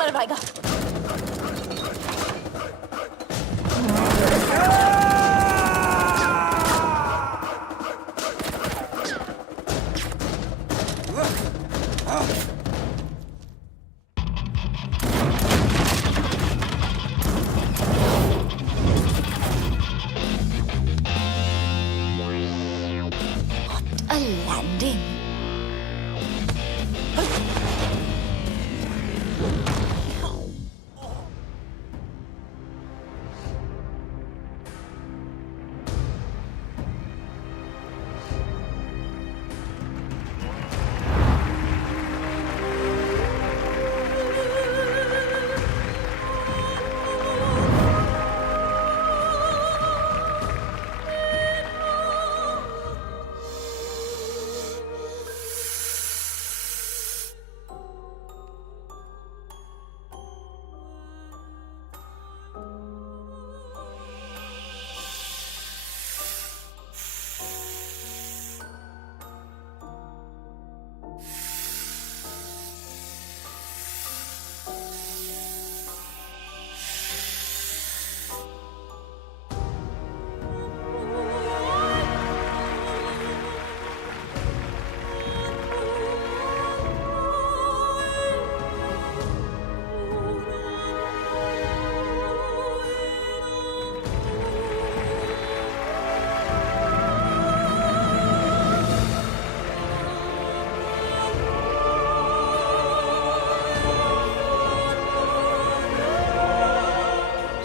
मर पाएगा। What a landing.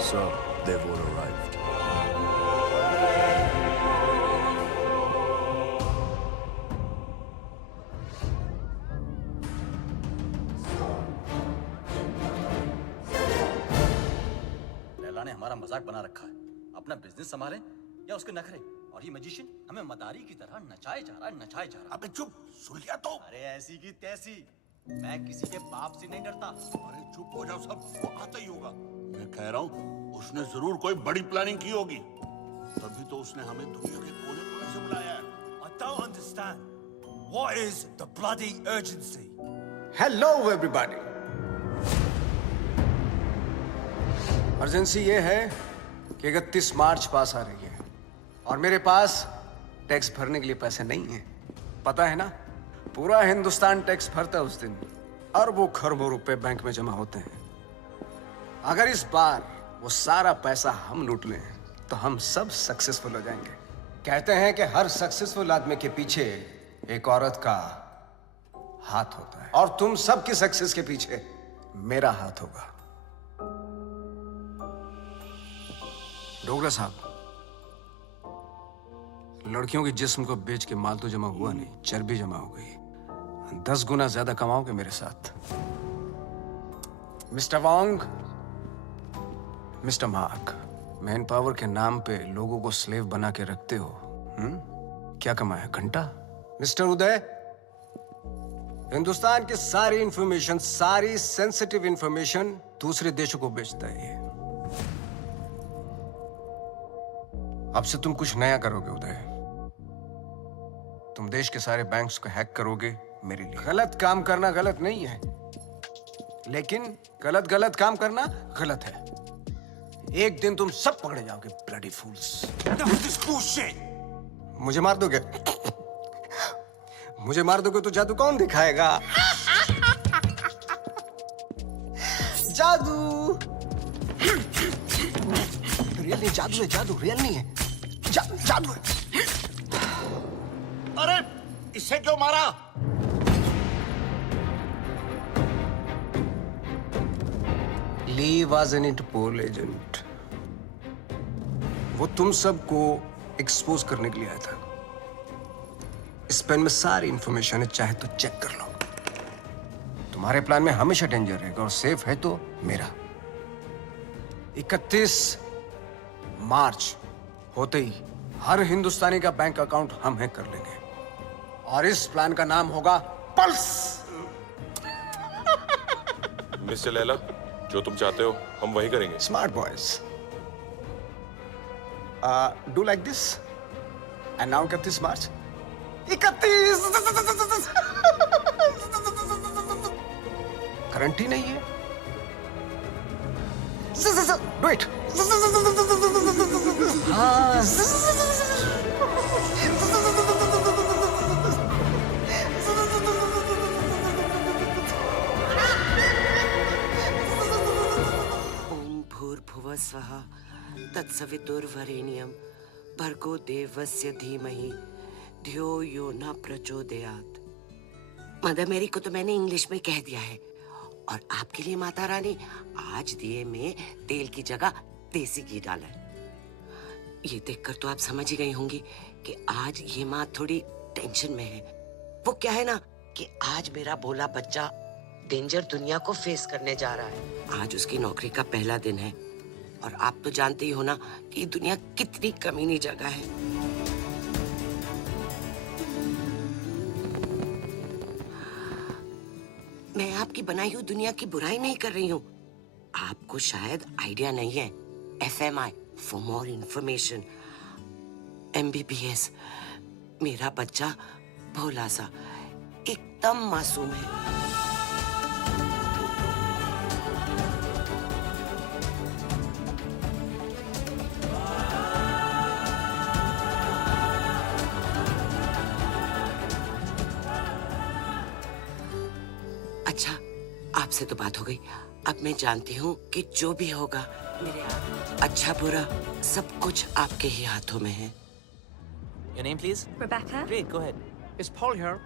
So, they've all arrived. Laila ने हमारा मजाक बना रखा है। अपना बिजनेस संभाले या उसके नखरे। और ये मैजिशियन हमें मदारी की तरह नचाए जा रहा है, नचाए जा रहा है। अबे चुप, सुन लिया तो। अरे ऐसी की तैसी, मैं किसी के बाप से नहीं डरता। अरे चुप हो जाओ, सब वो आता ही होगा। मैं कह रहा हूँ उसने जरूर कोई बड़ी प्लानिंग की होगी, तभी तो उसने हमें दुनिया के कोने-कोने से बुलाया है। I don't understand. What is the bloody urgency? Hello everybody. Urgency ये है कि 31 मार्च पास आ रही है और मेरे पास टैक्स भरने के लिए पैसे नहीं हैं। पता है ना, पूरा हिंदुस्तान टैक्स भरता है उस दिन। अरबों खरबों रुपए बैंक में जमा होते हैं। अगर इस बार वो सारा पैसा हम लूट लें तो हम सब सक्सेसफुल हो जाएंगे। कहते हैं कि हर सक्सेसफुल आदमी के पीछे एक औरत का हाथ होता है और तुम सबकी सक्सेस के पीछे मेरा हाथ होगा। डोगरा साहब, लड़कियों के जिस्म को बेच के माल तो जमा हुआ नहीं, चर्बी जमा हो गई। 10 गुना ज्यादा कमाओगे मेरे साथ। मिस्टर वांग, मिस्टर मार्क, मैन पावर के नाम पे लोगों को स्लेव बना के रखते हो। क्या कमाया? घंटा। मिस्टर उदय, हिंदुस्तान की सारी इंफॉर्मेशन, सारी सेंसिटिव इंफॉर्मेशन दूसरे देशों को बेचता है ये। अब से तुम कुछ नया करोगे उदय। तुम देश के सारे बैंक्स को हैक करोगे मेरे लिए। गलत काम करना गलत नहीं है, लेकिन गलत काम करना गलत है। एक दिन तुम सब पकड़े जाओगे, bloody fools. Enough of this bullshit! मुझे मार दोगे? मुझे मार दोगे तो जादू कौन दिखाएगा? जादू रियल नहीं, जादू है, जादू रियल नहीं है, जादू है। अरे इससे क्यों मारा? ली वाज एन इंटरपोल एजेंट। वो तुम सबको एक्सपोज करने के लिए आया था। इस पेन में सारी इंफॉर्मेशन है, चाहे तो चेक कर लो। तुम्हारे प्लान में हमेशा डेंजर रहेगा और सेफ है तो मेरा। 31 मार्च होते ही हर हिंदुस्तानी का बैंक अकाउंट हम हैक कर लेंगे और इस प्लान का नाम होगा पल्स। मिस्टर लैला, जो तुम चाहते हो हम वही करेंगे। Smart boys, do like this and now 31 March. 31 current ही नहीं है, डू इट। हाँ। ओम भूर्भुवः स्वः तत्सवितुर्वरेण्यं भर्गो देवस्य धीमहि धियो यो न प्रचोदयात्। मदर मेरी को तो मैंने इंग्लिश में कह दिया है, और आपके लिए माता रानी आज दिए में तेल की जगह देसी घी डाला है। ये देखकर तो आप समझ ही गई होंगी कि आज ये माँ थोड़ी टेंशन में है। वो क्या है ना कि आज मेरा भोला बच्चा डेंजर दुनिया को फेस करने जा रहा है। आज उसकी नौकरी का पहला दिन है, और आप तो जानते ही हो ना कि ये दुनिया कितनी कमीनी जगह है। मैं आपकी बनाई हुई दुनिया की बुराई नहीं कर रही हूँ। आपको शायद आइडिया नहीं है। FMI for more information, MBBS। मेरा बच्चा भोला सा एकदम मासूम है। अच्छा, आपसे तो बात हो गई। अब मैं जानती हूँ कि जो भी होगा मेरे अच्छा बुरा सब कुछ आपके ही हाथों में है। Your name, please? Rebecca? Great, go ahead. Is Paul here?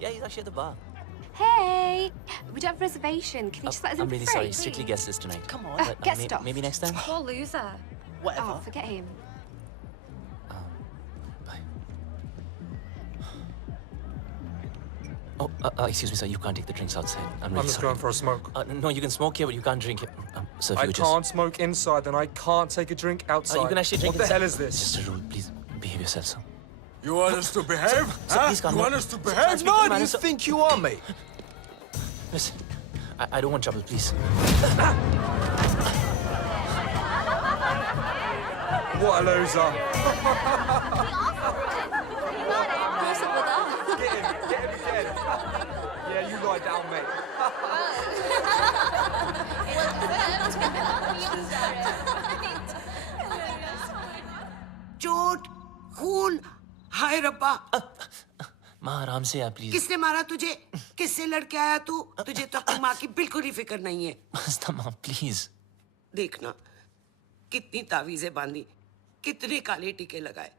Yeah, he's actually at the bar. Hey, we don't have a reservation. Can you just let us in I'm really for free, sorry. Strictly please? guest list tonight. Come on. But, get stuffed. maybe next time. Poor loser. Whatever. Oh, forget him. Bye. Oh, excuse me, sir. You can't take the drinks outside. I'm really I'm just sorry. going for a smoke. No, you can smoke here, but you can't drink it. Sir, if I you just... can't smoke inside, and I can't take a drink outside. You can actually drink What the inside. hell is this? It's just a rule. Please behave yourself, sir. You want us to behave? Sir, Huh? please calm You down. want us to behave? Speak to the No, man, you sir. think you are, mate? Listen, I don't want trouble, please. What a loser. What's up with that? Get him dead. Yeah, you lie down, mate. चोट, खून, हाय रब्बा। माँ, आराम से आप please. किसने मारा तुझे? किससे लड़के आया तू? तुझे तो अपनी माँ की बिल्कुल ही फिक्र नहीं है। मस्ता माँ, प्लीज। देखना, कितनी तावीजें बांधी, कितने काले टीके लगाए,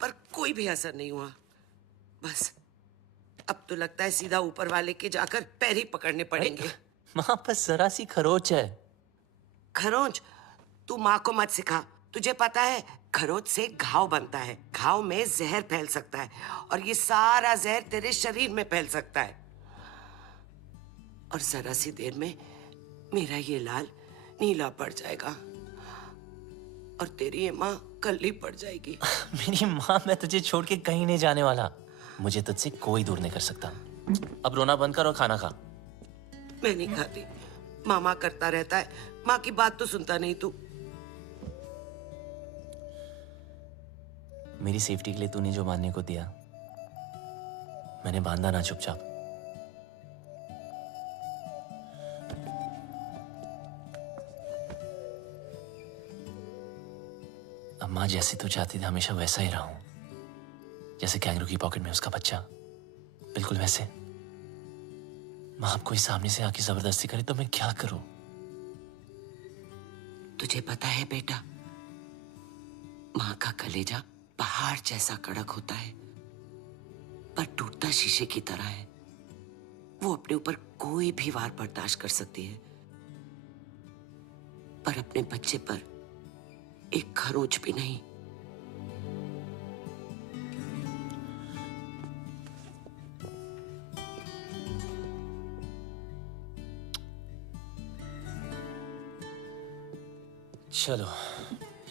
पर कोई भी असर नहीं हुआ। बस अब तो लगता है सीधा ऊपर वाले के जाकर पैर ही पकड़ने पड़ेंगे। माँ, बस जरा सी खरोच है। खरोंच? तू माँ को मत सिखा। तुझे पता है खरोच से घाव बनता है, घाव में जहर फैल सकता है, और ये सारा जहर तेरे शरीर में फैल सकता है, और जरा सी देर में मेरा ये लाल नीला पड़ जाएगा, और तेरी ये माँ कल्ली पड़ जाएगी। मेरी माँ, मैं तुझे छोड़ के कहीं नहीं जाने वाला। मुझे तुझसे कोई दूर नहीं कर सकता। अब रोना बंद कर और खाना खा। मैं नहीं खाती। मामा करता रहता है, माँ की बात तो सुनता नहीं तू। मेरी सेफ्टी के लिए तूने जो बांधने को दिया, मैंने बांधा ना चुपचाप। अब माँ, जैसे तू चाहती थी हमेशा वैसा ही रहा हूं, जैसे कैंगरू की पॉकेट में उसका बच्चा, बिल्कुल वैसे। माँ, अब कोई सामने से आके जबरदस्ती करे तो मैं क्या करूं? तुझे पता है बेटा, माँ का कलेजा पहाड़ जैसा कड़क होता है, पर टूटता शीशे की तरह है। वो अपने ऊपर कोई भी वार बर्दाश्त कर सकती है, पर अपने बच्चे पर एक खरोच भी नहीं। चलो,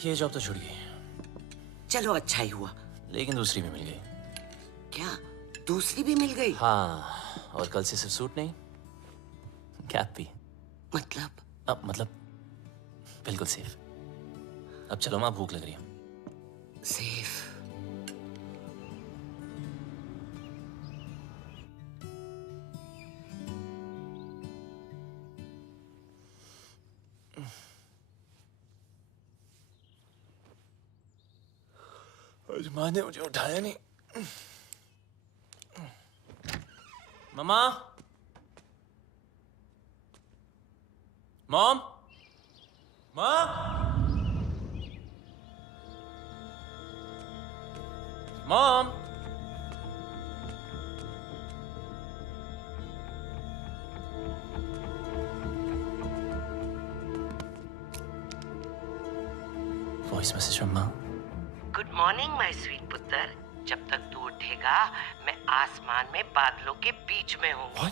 ये जॉब तो छूट गई, चलो अच्छा ही हुआ। लेकिन दूसरी भी मिल गई। क्या दूसरी भी मिल गई? हाँ, और कल से सिर्फ सूट नहीं, कैप भी। मतलब? मतलब बिल्कुल सेफ। अब चलो माँ, भूख लग रही है। सेफ? आज माँ ने मुझे उठाया नहीं। मम्मा, मॉम, माँ, मॉम। वॉइस मैसेज फ्रॉम माँ। गुड मॉर्निंग माय स्वीट पुत्र। जब तक तू उठेगा मैं आसमान में बादलों के बीच में हूँ।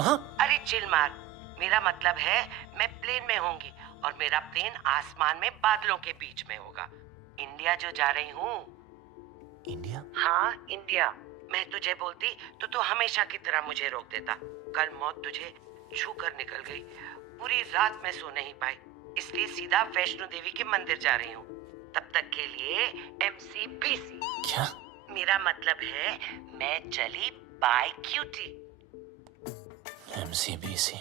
माँ? अरे चिल मार, मेरा मतलब है मैं प्लेन में होंगी और मेरा प्लेन आसमान में बादलों के बीच में होगा। इंडिया जो जा रही हूँ। इंडिया? हाँ इंडिया। मैं तुझे बोलती तो तू हमेशा की तरह मुझे रोक देता। कल मौत तुझे छू कर निकल गई। पूरी रात मैं सो नहीं पाई, इसलिए सीधा वैष्णो देवी के मंदिर जा रही हूँ। तब तक के लिए MCBC। क्या? मेरा मतलब है मैं चली बाय क्यूटी। MCBC।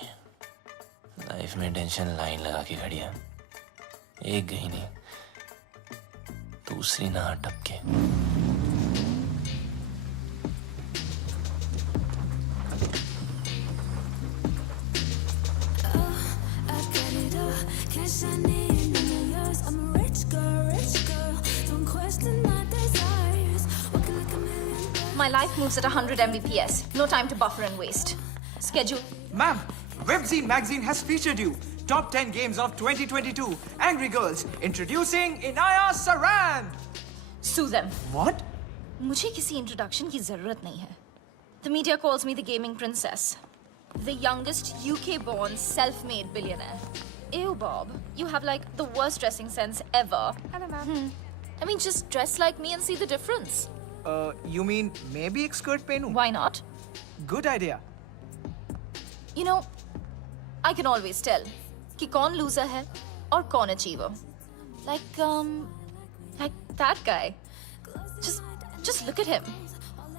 लाइफ में टेंशन लाइन लगा के खड़ी है। एक गई नहीं, दूसरी ना टपके। My life moves at 100 Mbps. No time to buffer and waste. Schedule. Ma'am, Webzine magazine has featured you. Top 10 games of 2022. Angry Girls. Introducing Inaya Saran. Sue them. What? मुझे किसी introduction की जरूरत नहीं है. The media calls me the gaming princess. The youngest UK-born self-made billionaire. Ew, Bob. You have like the worst dressing sense ever. Hello, ma'am. I mean, just dress like me and see the difference. You mean maybe एक skirt पहनूं? Why not? Good idea. You know, I can always tell कि कौन loser है और कौन achiever. Like that guy. Just look at him.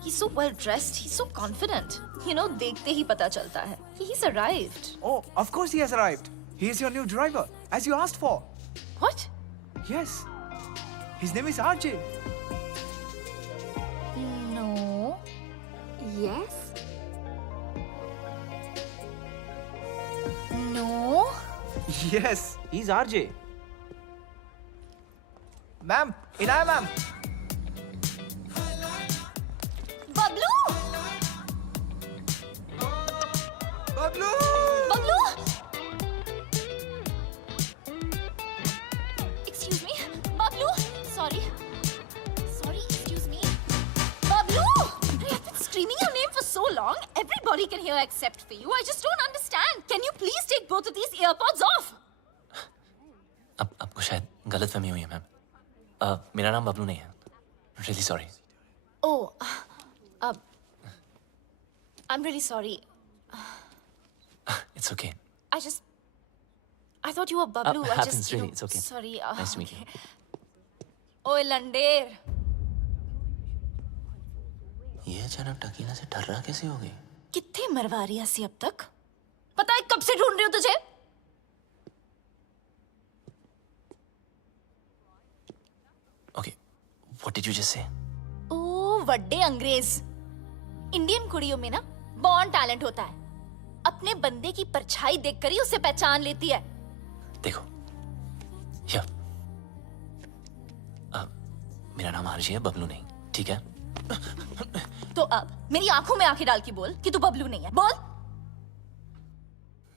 He's so well dressed. He's so confident. You know, देखते ही पता चलता है. He's arrived. Oh, of course he has arrived. He is your new driver, as you asked for. What? Yes. His name is RJ. No. Yes? No. Yes, he's RJ. Ma'am, Inaya ma'am. Bablu! Bablu! Bablu! Excuse me? Bablu! Sorry. Excuse me. Bablu! I've been screaming your name for so long. Everybody can hear except for you. I just don't understand. Can you please take both of these earpods off? अब आपको शायद गलतफहमी हुई है ma'am. मेरा नाम बबलू नहीं है। Really sorry. Oh, I'm really sorry. It's okay. I thought you were Bablu. Happens really. It's okay. Sorry. Nice to meet you. ओए लंडेर. ये अचानक टकीला से ठर्रा कैसे हो गई? कितने मरवा रही है अब तक? पता है कब से ढूंढ रही हूँ तुझे? Okay. What did you just say? ओ वड्डे अंग्रेज. इंडियन कुड़ियों में ना बॉर्न टैलेंट होता है. अपने बंदे की परछाई देखकर ही उसे पहचान लेती है. देखो, मेरा नाम आरजी है, बबलू नहीं, ठीक है? तो अब मेरी आंखों में आंखें डाल के बोल कि तू बबलू नहीं है. बोल.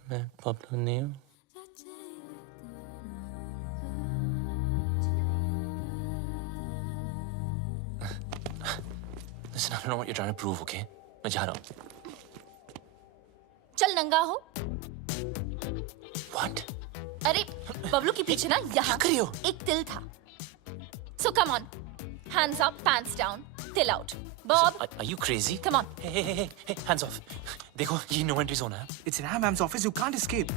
मैं बबलू नहीं हूँ. Listen, I don't know what you're trying to prove, okay? मैं जा रहा हूँ. चल नंगा हो. What? अरे बबलू के पीछे ना यहाँ कर रही हो? एक तिल था. So come on, hands up, pants down, till out. Bob, Are you crazy? come on. Hey, hands off. देखो, ये no entry zone है. It's Inaya ma'am's office. You can't escape.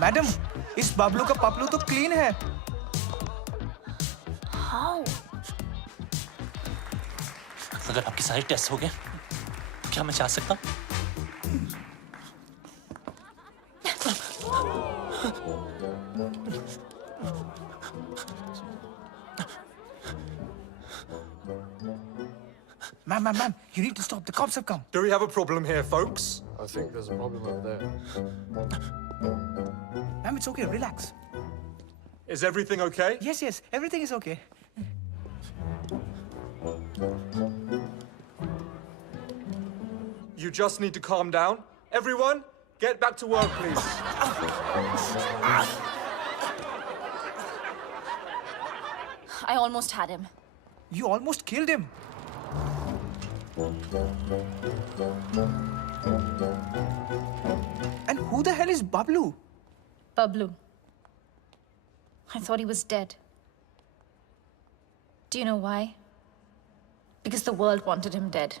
Madam, इस बबलू का पपलू तो क्लीन है। How? अगर आपके सारे टेस्ट हो गए, क्या मैं जा सकता हूँ? Ma'am, you need to stop. The cops have come. Do we have a problem here, folks? I think there's a problem over there. Ma'am, it's okay. Relax. Is everything okay? Yes, everything is okay. You just need to calm down. Everyone, get back to work, please. I almost had him. You almost killed him. And who the hell is Bablu? Bablu. I thought he was dead. Do you know why? Because the world wanted him dead.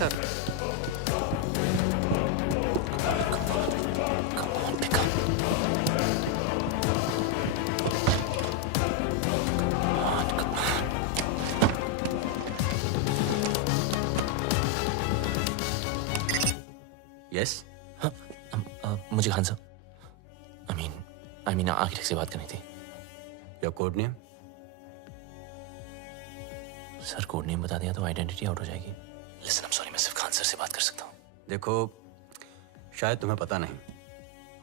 Sir. Come on, pick up. Come on. Yes हाँ, मुझे खान साहब I mean architect से बात करनी थी। Your code name? Sir code name बता दिया तो आइडेंटिटी आउट हो जाएगी। लिसन, I'm sorry, मैं सिर्फ खान सर से बात कर सकता हूँ। देखो, शायद तुम्हें पता नहीं,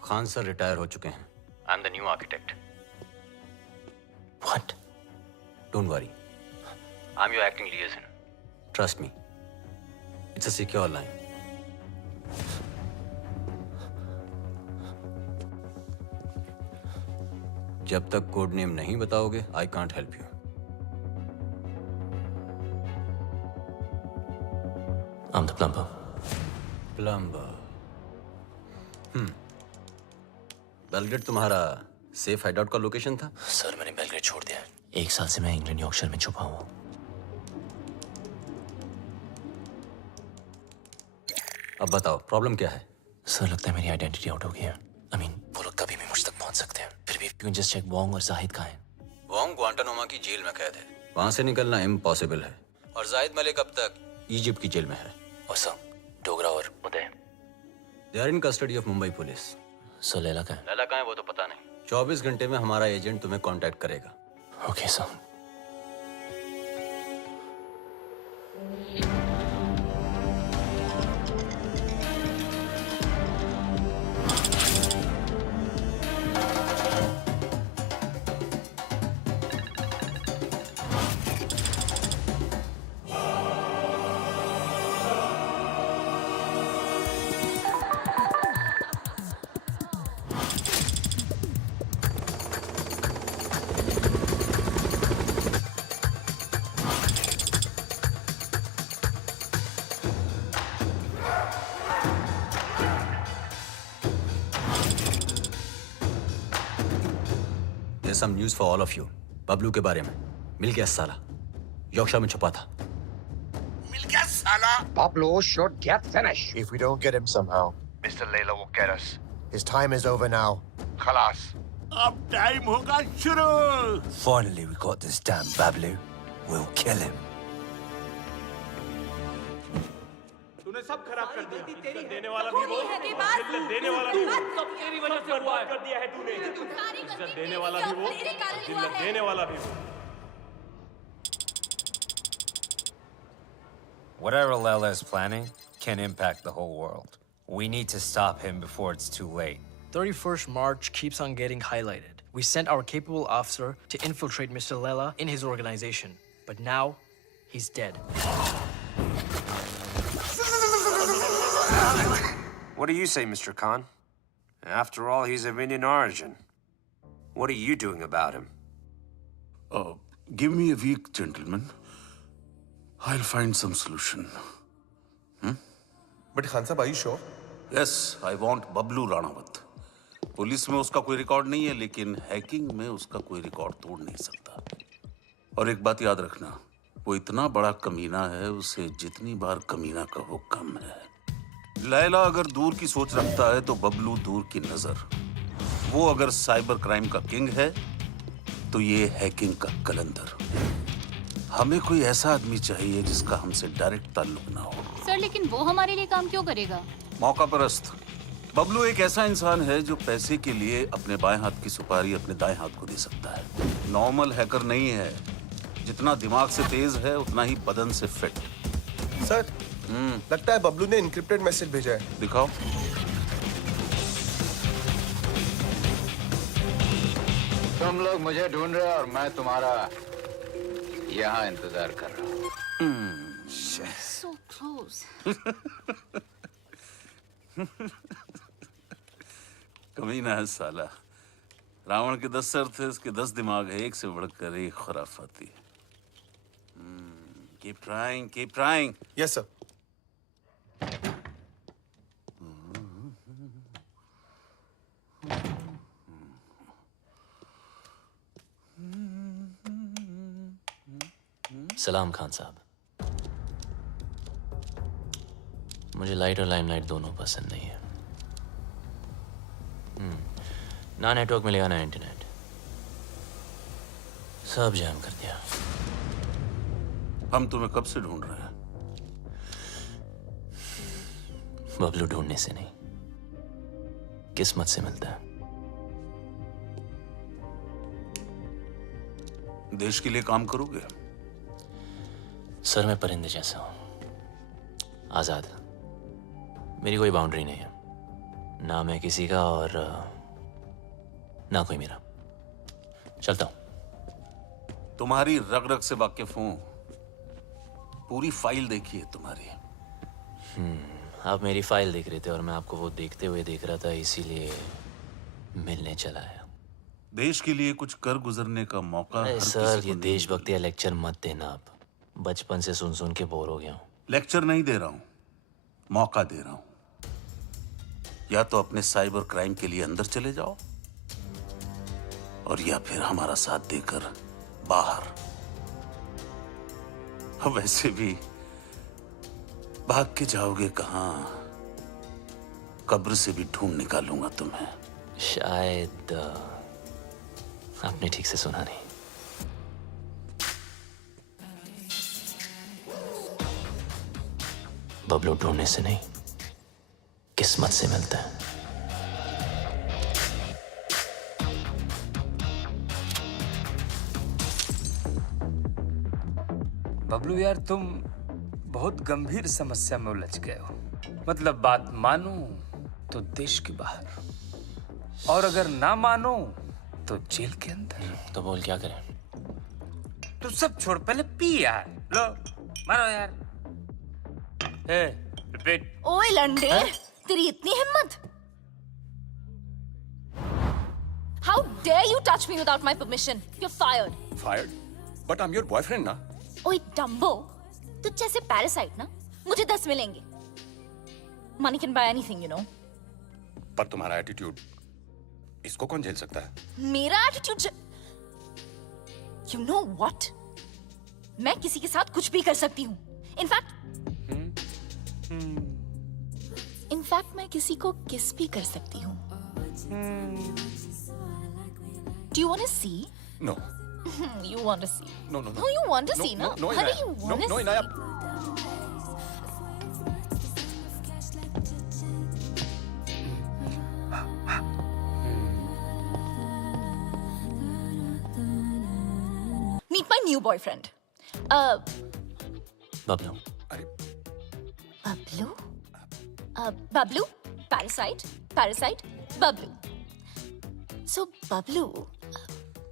खान सर रिटायर हो चुके हैं। I am the new architect. What? Don't worry, I am your acting लिएजन। Trust me, it's a secure line. जब तक कोड नेम नहीं बताओगे, I can't help you. I'm the plumber. Plumber. Belgrade तुम्हारा safe hideout का location था? Sir मैंने Belgrade छोड़ दिया है। 1 साल से मैं इंग्लैंड यॉर्कशायर में छुपा हुआ हूँ। अब बताओ प्रॉब्लम क्या है? सर लगता है मेरी आइडेंटिटी आउट हो गई है। I mean, वो लोग कभी भी मुझ तक पहुंच सकते हैं। फिर भी you can just check Wong और जाहिद कहाँ हैं। वोंग ग्वांटानामो की जेल में कैद है, वहां से निकलना इम्पॉसिबल है। और जाहिद मलिक अब तक इजिप्ट की जेल में है। और सर डोगरा और Uday, they are in custody of Mumbai police. Sir Laila कहाँ है? लैला कहाँ है वो तो पता नहीं। 24 घंटे में हमारा एजेंट तुम्हें कांटेक्ट करेगा। Okay sir. There's some news for all of you. Bablu के बारे में मिल गया साला, यॉर्कशायर में छुपा था. मिल गया साला. Pablo should get finished. If we don't get him somehow, Mr. Layla will get us. His time is over now. Khalas. अब टाइम होगा शुरू. Finally, we got this damn Bablu. We'll kill him. तूने सब खराब कर दिया. इज्जत देने वाला भी वो, इज्जत देने वाला भी वो. सब तेरी वजह से हुआ कर दिया है तूने. इज्जत देने वाला भी वो, इज्जत देने वाला भी वो. Whatever Layla is planning can impact the whole world. We need to stop him before it's too late. 31st March keeps on getting highlighted. We sent our capable officer to infiltrate Mr. Layla in his organization. But now, he's dead. What do you say, Mr. Khan? After all, he's of Indian origin. What are you doing about him? Give me a week, gentlemen. I'll find some solution. But Khan साहब, are you sure? Yes, I want Bablu Ranawat. Police में उसका कोई record नहीं है, लेकिन hacking में उसका कोई रिकॉर्ड तोड़ नहीं सकता. और एक बात याद रखना, वो इतना बड़ा कमीना है, उसे जितनी बार कमीना कहो कम है. लैला अगर दूर की सोच रखता है तो बबलू दूर की नजर. वो अगर साइबर क्राइम का किंग है तो ये हैकिंग का कलंदर. हमें कोई ऐसा आदमी चाहिए जिसका हमसे डायरेक्ट ताल्लुक ना हो. सर, लेकिन वो हमारे लिए काम क्यों करेगा? मौका परस्त. बबलू एक ऐसा इंसान है जो पैसे के लिए अपने बाएं हाथ की सुपारी अपने दाएं हाथ को दे सकता है. नॉर्मल हैकर नहीं है. जितना दिमाग से तेज है उतना ही बदन से फिट. सर, लगता है बबलू ने इनक्रिप्टेड मैसेज भेजा है. दिखाओ. तुम लोग मुझे ढूंढ रहे हो और मैं तुम्हारा यहाँ इंतजार कर रहा हूँ. So close. कमीना है साला. रावण के 10 सर थे, उसके 10 दिमाग है, एक से बढ़कर एक खुराफाती. Keep trying, keep trying. Yes, sir. सलाम खान साहब. मुझे लाइट और लाइमलाइट दोनों पसंद नहीं है. ना नेटवर्क मिलेगा ना इंटरनेट. सब जैम कर दिया. हम तुम्हें कब से ढूंढ रहे हैं. बबलू ढूंढने से नहीं, किस्मत से मिलता है. देश के लिए काम करोगे. सर, मैं परिंदे जैसा हूं, आजाद. मेरी कोई बाउंड्री नहीं है. ना मैं किसी का और ना कोई मेरा. चलता हूं. तुम्हारी रग रग से वाकिफ हूं. पूरी फाइल देखी है तुम्हारी. आप मेरी फाइल देख रहे थे और मैं आपको वो देखते हुए देख रहा था, इसीलिए मिलने चला आया. देश के लिए कुछ कर गुजरने का मौका. सर, ये देशभक्ति या लेक्चर मत देना. आप बचपन से सुन सुन के बोर हो गया हूं. लेक्चर नहीं दे रहा हूं, मौका दे रहा हूं. या तो अपने साइबर क्राइम के लिए अंदर चले जाओ, और या फिर हमारा साथ देकर बाहर. वैसे भी भाग के जाओगे कहां. कब्र से भी ढूंढ निकालूंगा तुम्हें. शायद आपने ठीक से सुना नहीं. बबलू ढूंढने से नहीं, किस्मत से मिलता है. बबलू यार, तुम बहुत गंभीर समस्या में उलझ गए हो। मतलब बात मानो तो देश के बाहर और अगर ना मानो तो जेल के अंदर। तो बोल क्या करें? तू सब छोड़, पहले पी यार। लो मारो यार। रिपीट। ओए लंडे, तेरी इतनी हिम्मत? How dare you touch me without my permission? You're fired. Fired? But I'm your boyfriend ना? ओए डम्बो, तुझ जैसे पैरासाइट ना मुझे 10 मिलेंगे। Money can buy anything, you know. पर तुम्हारा एटीट्यूड, इसको कौन झेल सकता है? मेरा एटीट्यूड? You know what? मैं किसी के साथ कुछ भी कर सकती हूँ। इनफैक्ट मैं किसी को किस भी कर सकती हूँ। Do you want to see? No. You want to see? No, no, no. No, you want to see, no? no? Inaya. You want to no, see? Inaya. Meet my new boyfriend. Bablu. Bablu? Bablu? Parasite? Bablu. So, Bablu,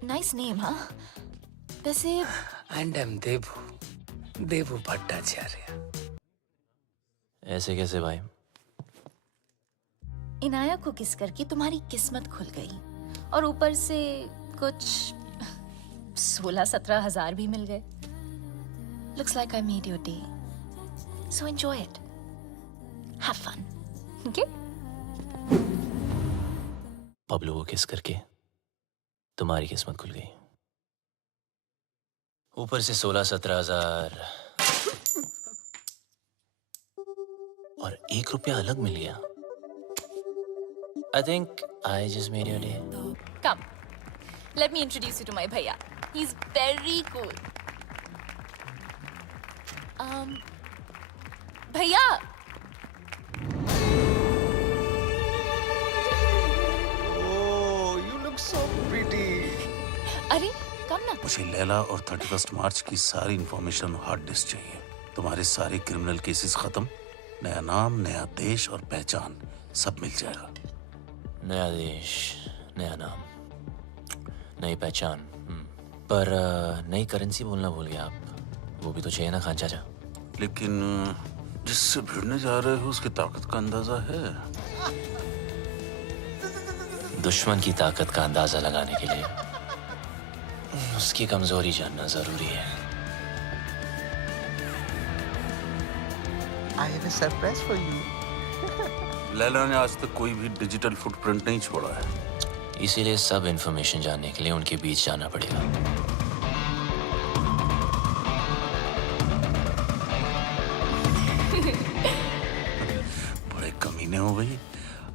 nice name, huh? वैसे And I'm देवू भट्टाचार्य। ऐसे कैसे भाई? इनाया को किस करके तुम्हारी किस्मत खुल गई और ऊपर से कुछ 16-17 हजार भी मिल गए। Looks like I made your day. So enjoy it. Have fun. Okay? Bablu को किस करके तुम्हारी किस्मत खुल गई, ऊपर से 16-17 हजार और 1 रुपया अलग मिल गया। I think I just made your day. Come. Let me introduce you to my bhaiya. He's very cool. भैया। Oh, you look so pretty. अरे कम ना। मुझे लैला और 31 मार्च की सारी इंफॉर्मेशन हार्ड डिस्क चाहिए। तुम्हारे सारे क्रिमिनल केसेस खत्म, नया नाम, नया देश और पहचान सब मिल जाएगा। नया देश, नया नाम, नई पहचान, पर नई करेंसी बोलना भूल गया आप। वो भी तो चाहिए ना खान चाचा। लेकिन जिससे भिड़ने जा रहे हो उसकी ताकत का अंदाजा है? दुश्मन की ताकत का अंदाजा लगाने के लिए उसकी कमजोरी जानना जरूरी है। I have a surprise for you. Laila ने आज तक कोई भी डिजिटल फुटप्रिंट नहीं छोड़ा है, इसीलिए सब इंफॉर्मेशन जानने के लिए उनके बीच जाना पड़ेगा। बड़े कमीने हो भाई,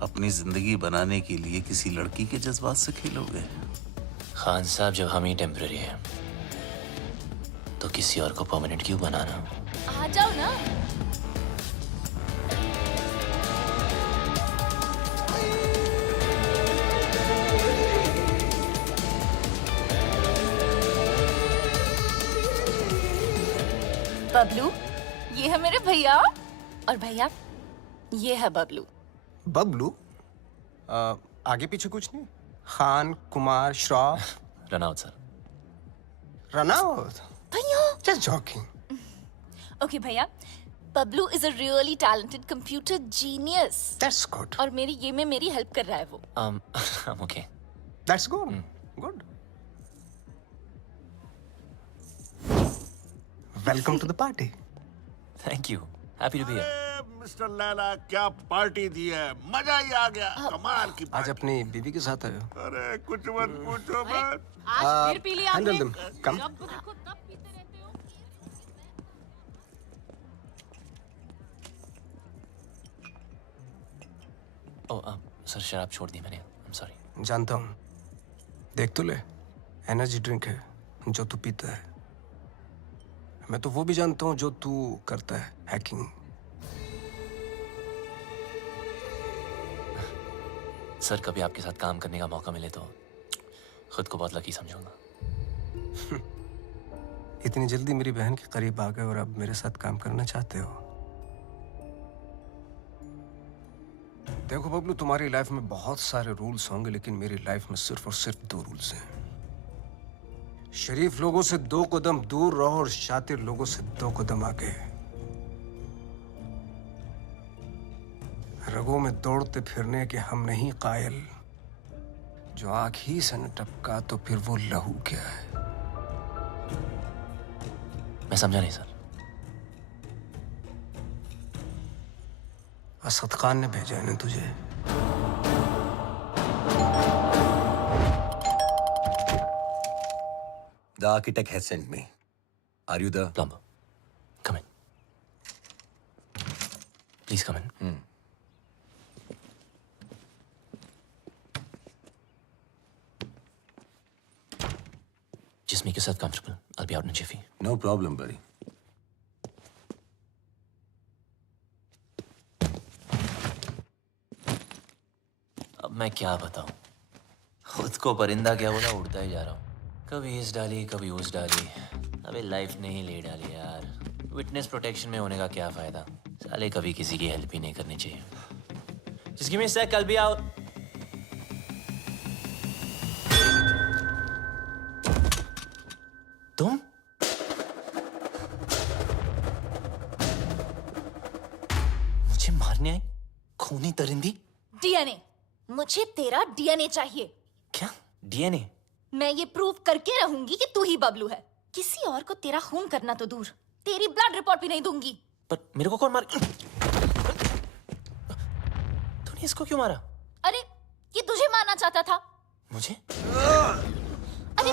अपनी जिंदगी बनाने के लिए किसी लड़की के जज्बात से खेलोगे। खान साहब, जब हम ही टेम्पररी हैं तो किसी और को परमानेंट क्यों बनाना? आ जाओ ना। बबलू, ये है मेरे भैया, और भैया ये है बबलू। बबलू? आगे पीछे कुछ नहीं? Khan, Kumar, Shroff? Run out sir. Run out? भैया Just joking. ओके भैया, Bablu is a really talented computer genius. That's good. और मेरी ये में मेरी हेल्प कर रहा है वो। I'm okay. That's good. Good. Welcome to the party. Thank you. Happy to be here. Mister Laila, क्या पार्टी दी है, मजा ही आ गया। कमाल की आज अपनी बीवी के साथ आए हो? अरे कुछ मत पूछो मत। आज फिर पी लिया आपने। Handle them. Come. जब देखो तब पीते रहते हो। ओह सर, शराब छोड़ दी मैंने। I'm sorry. जानता हूँ। देख तो ले, एनर्जी ड्रिंक है जो तू पीता है। मैं तो वो भी जानता हूँ जो तू करता है, हैकिंग। सर, कभी आपके साथ काम करने का मौका मिले तो खुद को बहुत लकी समझूंगा। इतनी जल्दी मेरी बहन के करीब आ गए और अब मेरे साथ काम करना चाहते हो? देखो बबलू, तुम्हारी लाइफ में बहुत सारे रूल्स होंगे, लेकिन मेरी लाइफ में सिर्फ और सिर्फ 2 रूल्स हैं। शरीफ लोगों से 2 कदम दूर रहो और शातिर लोगों से 2 कदम आगे। रगों में दौड़ते फिरने के हम नहीं कायल। जो आंख ही से न टपका तो फिर वो लहू क्या है? मैं समझा नहीं सर। असद खान ने भेजा है ना तुझे? The architect has sent me. Are you the plumber? Come in. Please come in. Just make yourself comfortable. I'll be out in a jiffy. No problem, buddy. अब मैं क्या बताऊं? खुद को परिंदा क्या बोला, उड़ता ही जा रहा हूं। कभी इस डाली कभी उस डाली। अबे लाइफ ने ही ले डाली यार। विटनेस प्रोटेक्शन में होने का क्या फायदा? साले कभी किसी की हेल्प ही नहीं करनी चाहिए। Just give me a sec, I'll be out. तुम? मुझे मारने आई? खूनी दरिंदी? डीएनए। मुझे तेरा डीएनए चाहिए। क्या? डीएनए? मैं ये प्रूव करके रहूंगी कि तू ही बबलू है। किसी और को तेरा खून करना तो दूर, तेरी ब्लड रिपोर्ट भी नहीं दूंगी। पर मेरे को कौन मार? तूने इसको क्यों मारा? अरे ये तुझे मारना चाहता था। मुझे? अरे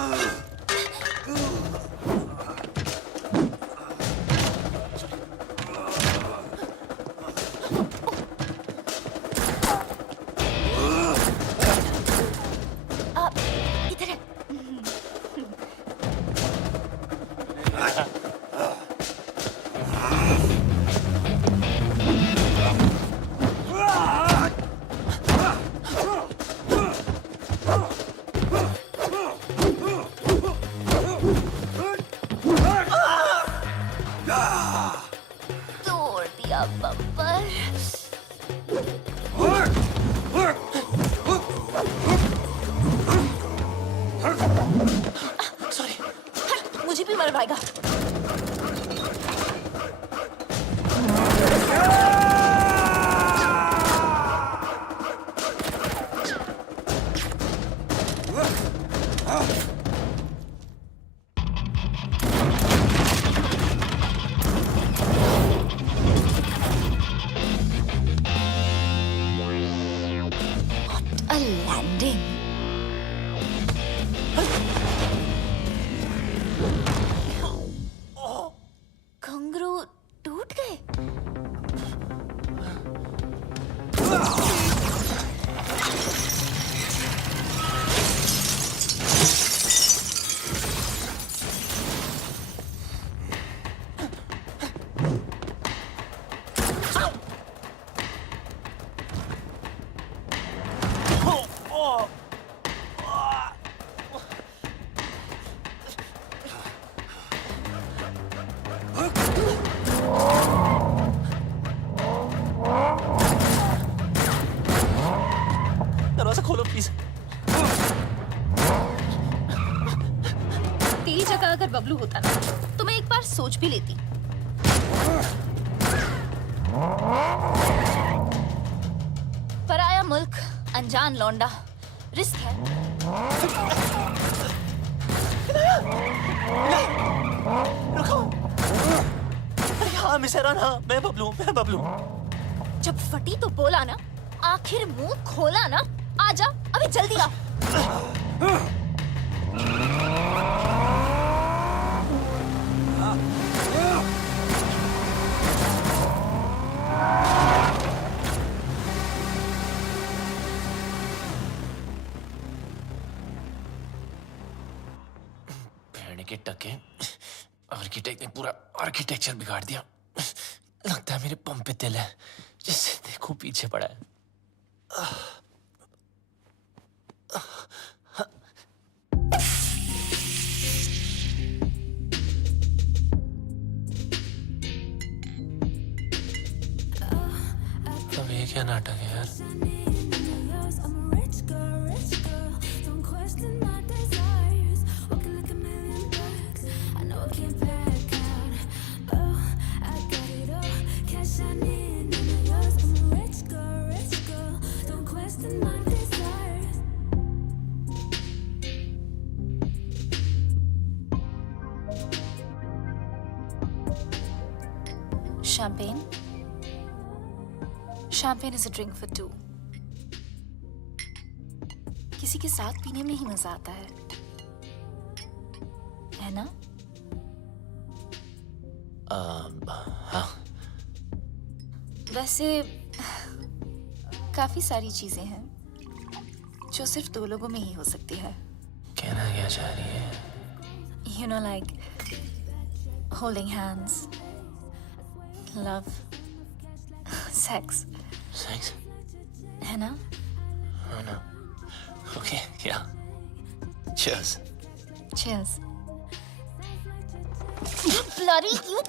इधर है। तोड़ दिया बब्बर। सॉरी। मुझे भी मरवाएगा। A landing. घुंघरू टूट गए। दरवाजा खोलो प्लीज। तेरी जगह अगर बबलू होता ना तो मैं एक बार सोच भी लेती। पराया मुल्क, अनजान लौंडा, रिस्क है। रुको। अरे हाँ मिसेरान, हाँ मैं बबलू। जब फटी तो बोला ना, आखिर मुंह खोला ना। आजा अभी जल्दी आ। भेड़ने के टके, आर्किटेक्ट ने पूरा आर्किटेक्चर बिगाड़ दिया। लगता है मेरे पंप पे तिल है, जिससे देखो पीछे पड़ा है। क्या नाटक है यार? Champagne? Champagne is a drink for two. किसी के साथ पीने में ही मजा आता है ना? हाँ। वैसे काफी सारी चीजें हैं जो सिर्फ दो लोगों में ही हो सकती है. कहना क्या चाह रही है? You know, like holding hands, love, sex. Sex? है ना? Oh no. Okay, yeah. Cheers. Cheers. You bloody you.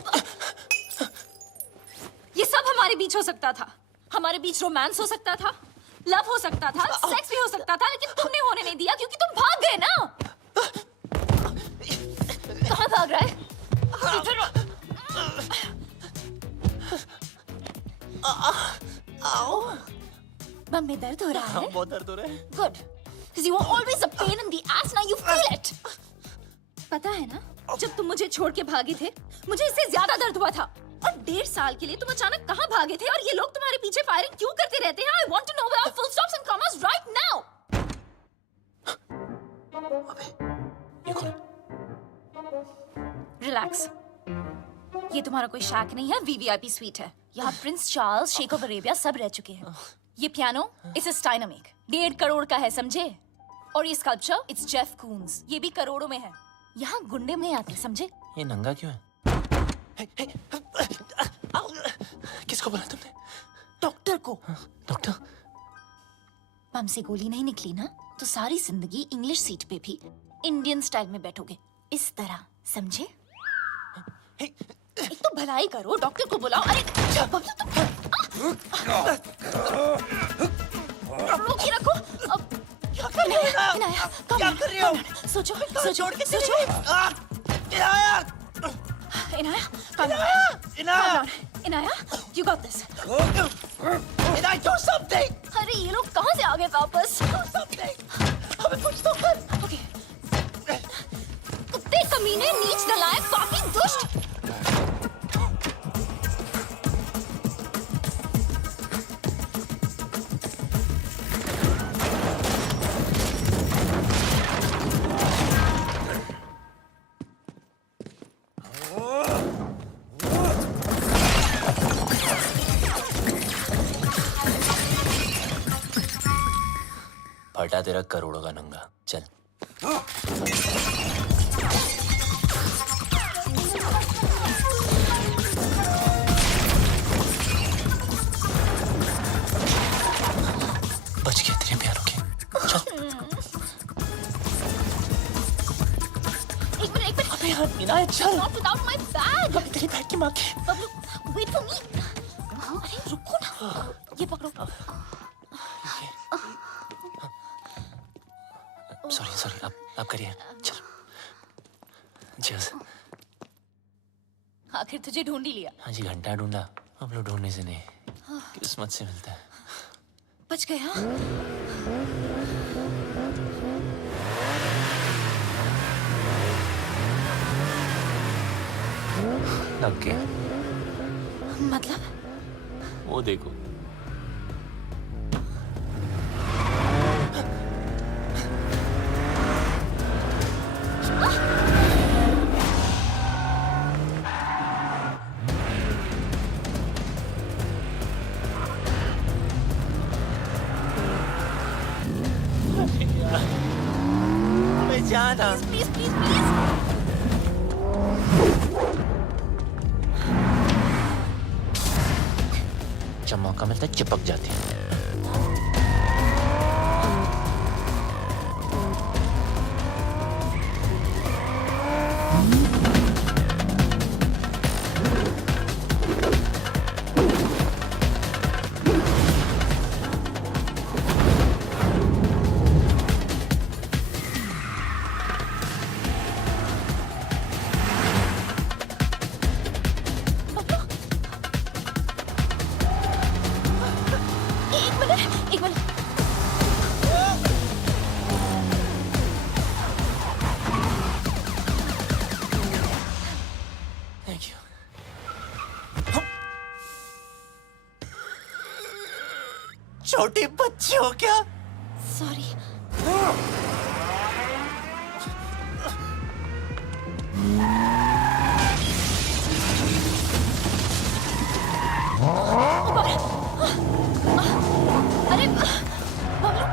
ये सब हमारे बीच हो सकता था. हमारे बीच रोमांस हो सकता था, लव हो सकता था, सेक्स भी हो सकता था, लेकिन तुमने होने नहीं दिया क्योंकि तुम भाग गए ना. कहाँ भाग रहा है? इधर. बम में दर्द हो रहा है? हाँ, बहुत दर्द हो रहा है. Good. Because you were always a pain in the ass. Now you feel it. पता है ना? जब तुम मुझे छोड़ के भागे थे, मुझे इससे ज्यादा दर्द हुआ था. और 1.5 साल के लिए तुम अचानक कहाँ भागे थे और ये लोग तुम्हारे पीछे फायरिंग क्यों करते रहते हैं? I want to know where our full stops and commas right now. ये कौन? Relax. ये तुम्हारा कोई शैक नहीं है, VVIP स्वीट है. यहाँ Prince Charles, sheikh of Arabia सब रह चुके हैं. ये पियानो, इसे स्टाइनर मेक 1.5 करोड़ का है, समझे? और ये स्कल्पचर, इट्स जेफ कून्स, ये भी करोड़ों में है. यहाँ गुंडे में आते, समझे? ये नंगा क्यों है? किसको बोला तुमने? डॉक्टर को. डॉक्टर? बम से गोली नहीं निकली ना, तो सारी जिंदगी इंग्लिश सीट पे भी इंडियन स्टाइल में बैठोगे, इस तरह, समझे? एक तो भलाई करो, डॉक्टर को बुलाओ. अरे रोक के रखो. अब क्या कर रही हो? क्या कर रही हो? सोचो, सोचो, सोचो. Inaya, Inaya, you got this. Inaya, do something. अरे ये लोग कहाँ से आ गए वापस? Do something. हमें कुछ तो कर. Okay. कुत्ते कमीने, नीच नलायक, पापी, दुष्ट. फटा तेरा करोड़ों का नंगा. चल. बच गया तेरे प्यारों के. चल. एक मिनट. अबे यार, इनायत चल. Not without my bag. अबे तेरी बैग की माँ की. Bablu, wait for me. अरे रुको ना. ये पकड़ो. सॉरी, आप करिए. चल. Cheers. आखिर तुझे ढूंढ ही लिया. हाँ जी, घंटा ढूंढा. अब लोग ढूंढने से नहीं, किस्मत से मिलता है. बच गया. लग गया. मतलब? वो देखो. जाना. Please, please, please. जब मौका मिलता है चिपक जाती है. छोटी बच्ची हो क्या? सॉरी। अरे बबलू,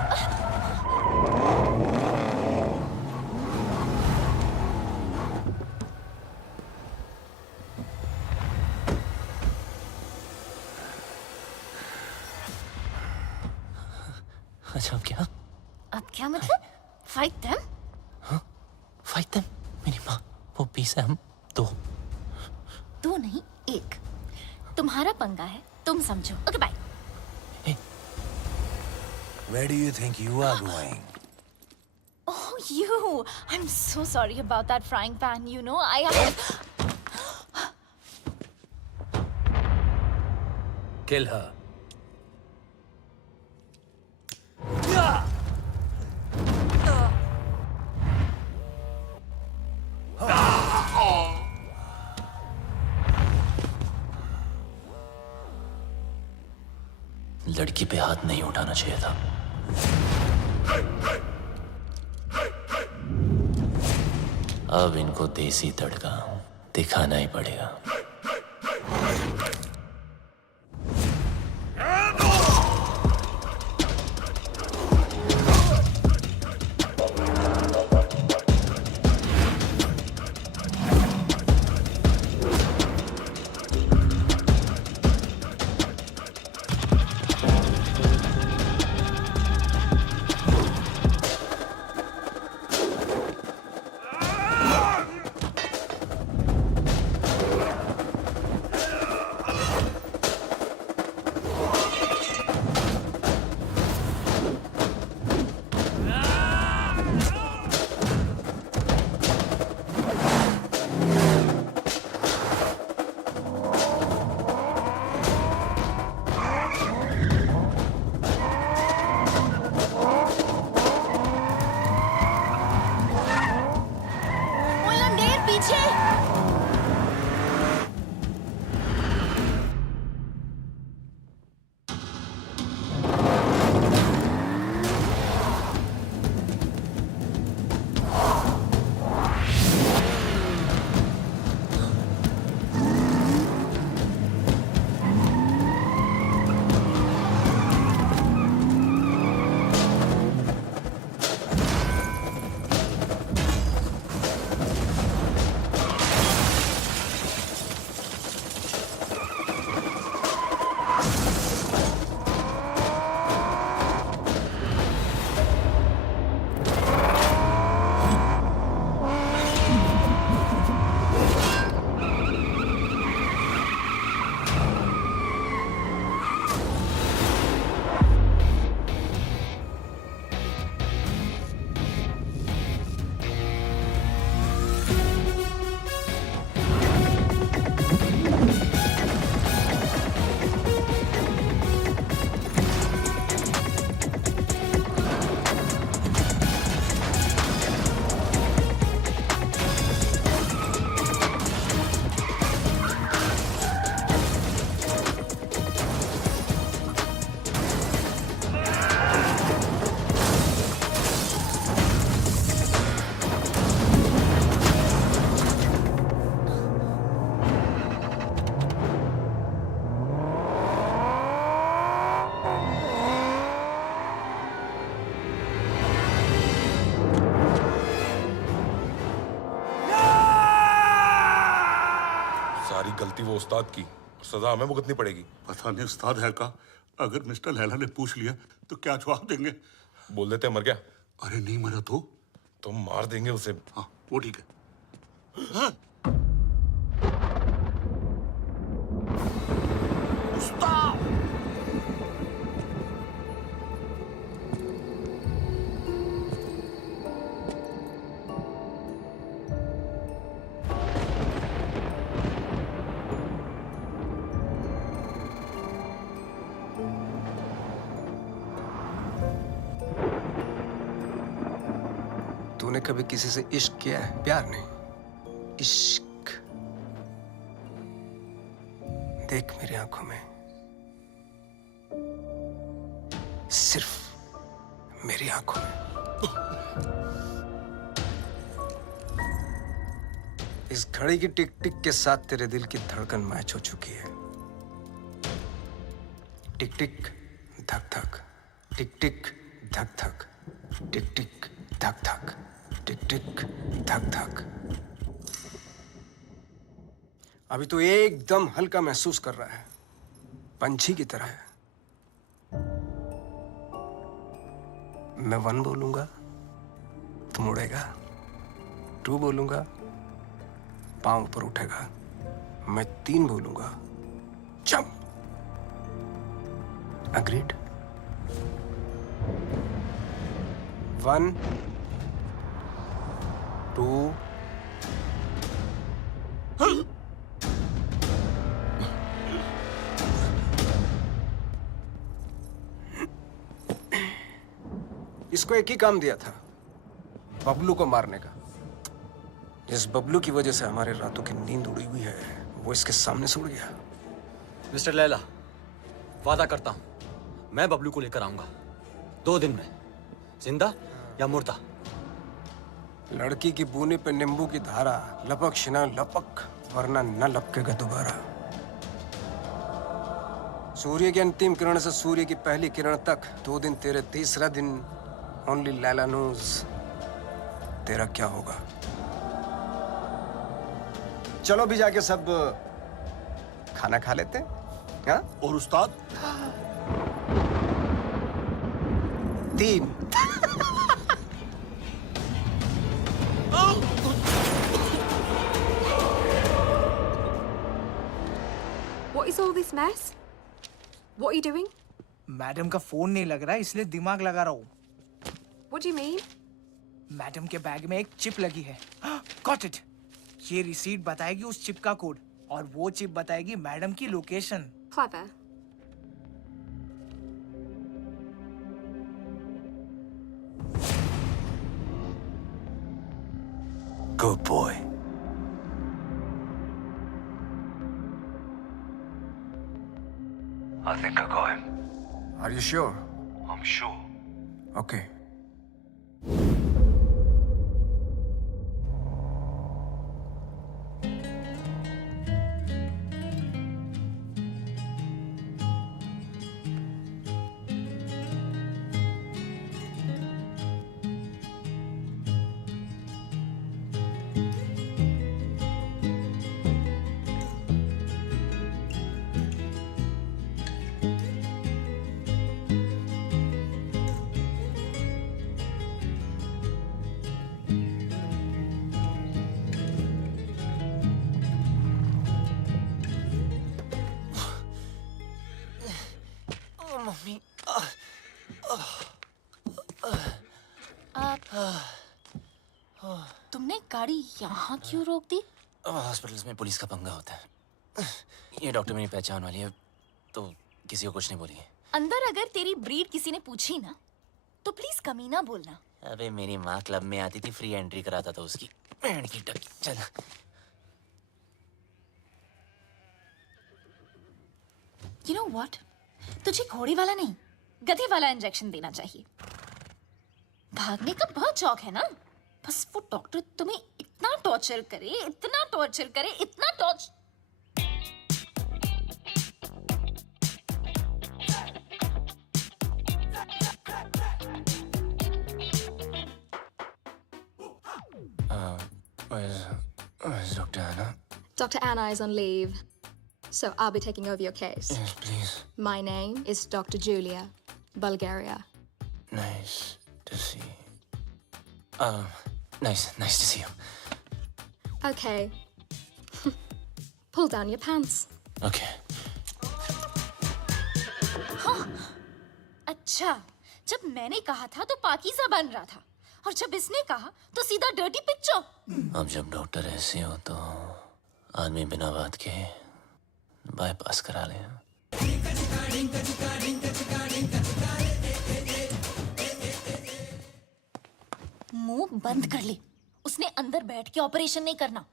अच्छा क्या? अब क्या मतलब? Fight them? हाँ? Fight them? मेरी माँ, वो 20 है, हम 2। 2 नहीं 1। तुम्हारा पंगा है, तुम समझो। Okay bye. Where do you think you are going? Oh, you. I'm so sorry about that frying pan. You know, I Kill her. लड़की पे हाथ नहीं उठाना चाहिए था। अब इनको देसी तड़का दिखाना ही पड़ेगा। गलती वो उस्ताद की, सजा हमें भुगतनी पड़ेगी। पता नहीं उस्ताद है का, अगर मिस्टर लैला ने पूछ लिया तो क्या जवाब देंगे? बोल देते मर गया। अरे नहीं मरा तो मार देंगे उसे। हाँ वो ठीक है। हाँ? उस्ताद! तूने कभी किसी से इश्क किया है? प्यार नहीं, इश्क। देख मेरी आंखों में, सिर्फ मेरी आंखों में। इस घड़ी की टिक टिक के साथ तेरे दिल की धड़कन मैच हो चुकी है। टिक टिक धक धक, टिक टिक धक धक, टिक टिक धक धक, टिक टिक धक धक। अभी तो एकदम हल्का महसूस कर रहा है, पंछी की तरह है। मैं 1 बोलूंगा तो मुड़ेगा, 2 बोलूंगा पांव ऊपर उठेगा, मैं 3 बोलूंगा जंप। अग्रीड? 1 2 इसको एक ही काम दिया था, बबलू को मारने का। जिस बबलू की वजह से हमारे रातों की नींद उड़ी हुई है, वो इसके सामने से उड़ गया। मिस्टर लैला, वादा करता हूं मैं बबलू को लेकर आऊंगा 2 दिन में, जिंदा या मुर्दा। लड़की की बूनी पे नींबू की धारा, लपक शिना लपक, वरना न लपकेगा दोबारा। सूर्य की अंतिम किरण से सूर्य की पहली किरण तक 2 दिन तेरे, तीसरा दिन ओनली लैला नोज तेरा क्या होगा। चलो भी जाके सब खाना खा लेते हैं, हाँ? और उस्ताद? 3 What is all this mess? What are you doing? Madam का फोन नहीं लग रहा, इसलिए दिमाग लगा रहा हूँ। What do you mean? Madam के बैग में एक चिप लगी है। Got it. ये रिसीट बताएगी उस चिप का कोड, और वो चिप बताएगी मैडम की location. Clever. Good boy. I think I got him. Are you sure? I'm sure. Okay. Mummy, तुमने गाड़ी यहाँ क्यों रोक दी? हॉस्पिटल्स में पुलिस का पंगा होता है। ये डॉक्टर मेरी पहचान वाली है, तो किसी को कुछ नहीं बोलिए। अंदर अगर तेरी ब्रीड किसी ने पूछी ना, तो प्लीज कमीना बोलना। अबे मेरी माँ क्लब में आती थी, फ्री एंट्री कराता था उसकी। बैंड की टकी। चल। You know what? तुझे घोड़े वाला नहीं, गधे वाला इंजेक्शन देना चाहिए। भागने का बहुत शौक है ना? बस वो डॉक्टर तुम्हें इतना टॉर्चर करे, इतना टॉर्चर करे, इतना torture. Where's Dr. Anna? Dr. Anna is on leave, so I'll be taking over your case. Yes, please. My name is Dr. Julia, Bulgaria. Nice to see. Nice to see you. Okay. Pull down your pants. Okay. हाँ, अच्छा, जब मैंने कहा था तो पाकीज़ा बन रहा था, और जब इसने कहा तो सीधा डर्टी पिक्चर। अब जब डॉक्टर ऐसे हो तो आदमी बिना बात के बाईपास करा ले। मुंह बंद कर ले, उसने अंदर बैठ के ऑपरेशन नहीं करना।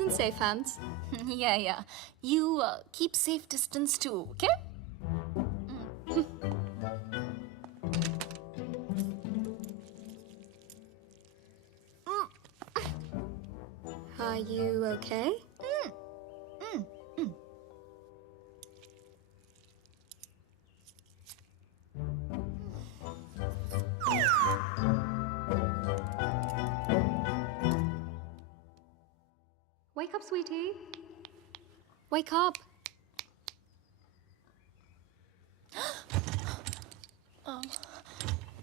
He's in safe hands. Yeah. You keep safe distance too, okay? Are you okay? Wake up, sweetie. Wake up.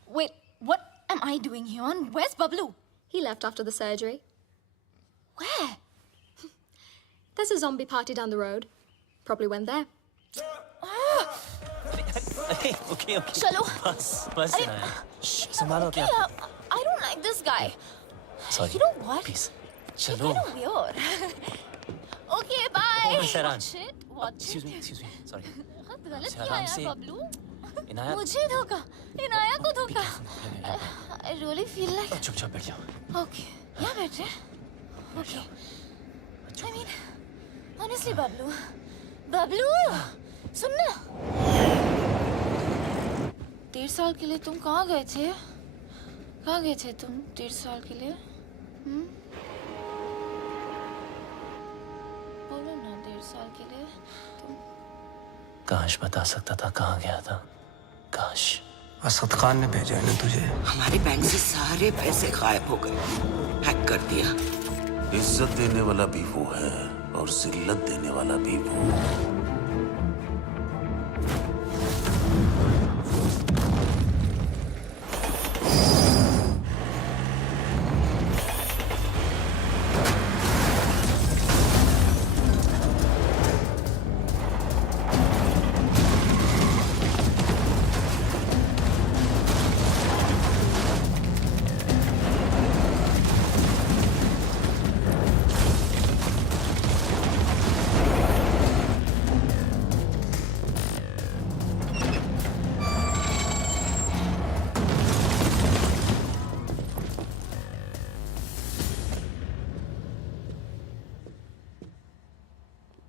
Wait, what am I doing here? And where's Bablu? He left after the surgery. Where? There's a zombie party down the road. Probably went there. Okay. चलो. बस अरे, ना. संभालो क्या? I don't like this guy. Sorry. You know what? Please. You're चलो. kind of weird. Okay, bye. Oh, Miss Iran. Watch it. Excuse me. Sorry. गलत अच्छा, किया आराम यार से. बबलू. इनाया. मुझे धोखा. इनाया को धोखा. I really feel like. चुपचाप बैठ जाओ. Okay. यहाँ बैठ रहे. Okay. I mean, honestly, Bablu. Bablu, सुनना. 1.5 साल के लिए तुम कहाँ गए थे? कहाँ गए थे तुम 1.5 साल के लिए? बोलो ना 1.5 साल के लिए तुम. काश बता सकता था कहाँ गया था. काश. असद खान ने भेजा है ना तुझे. हमारे बैंक से सारे पैसे गायब हो गए. हैक कर दिया. इज्जत देने वाला भी वो है और जिल्लत देने वाला भी वो.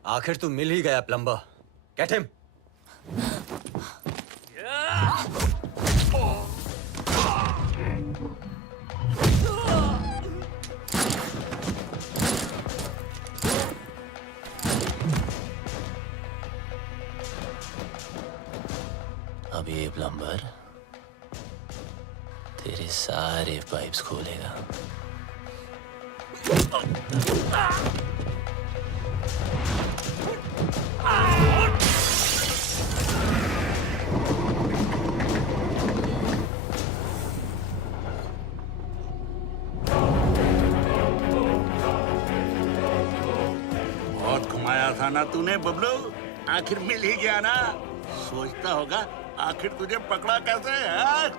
आखिर तू मिल ही गया प्लम्बर. Get him. अब ये प्लम्बर तेरे सारे पाइप्स खोलेगा. बहुत घुमाया था ना तूने बबलू. आखिर मिल ही गया ना. सोचता होगा आखिर तुझे पकड़ा कैसे है?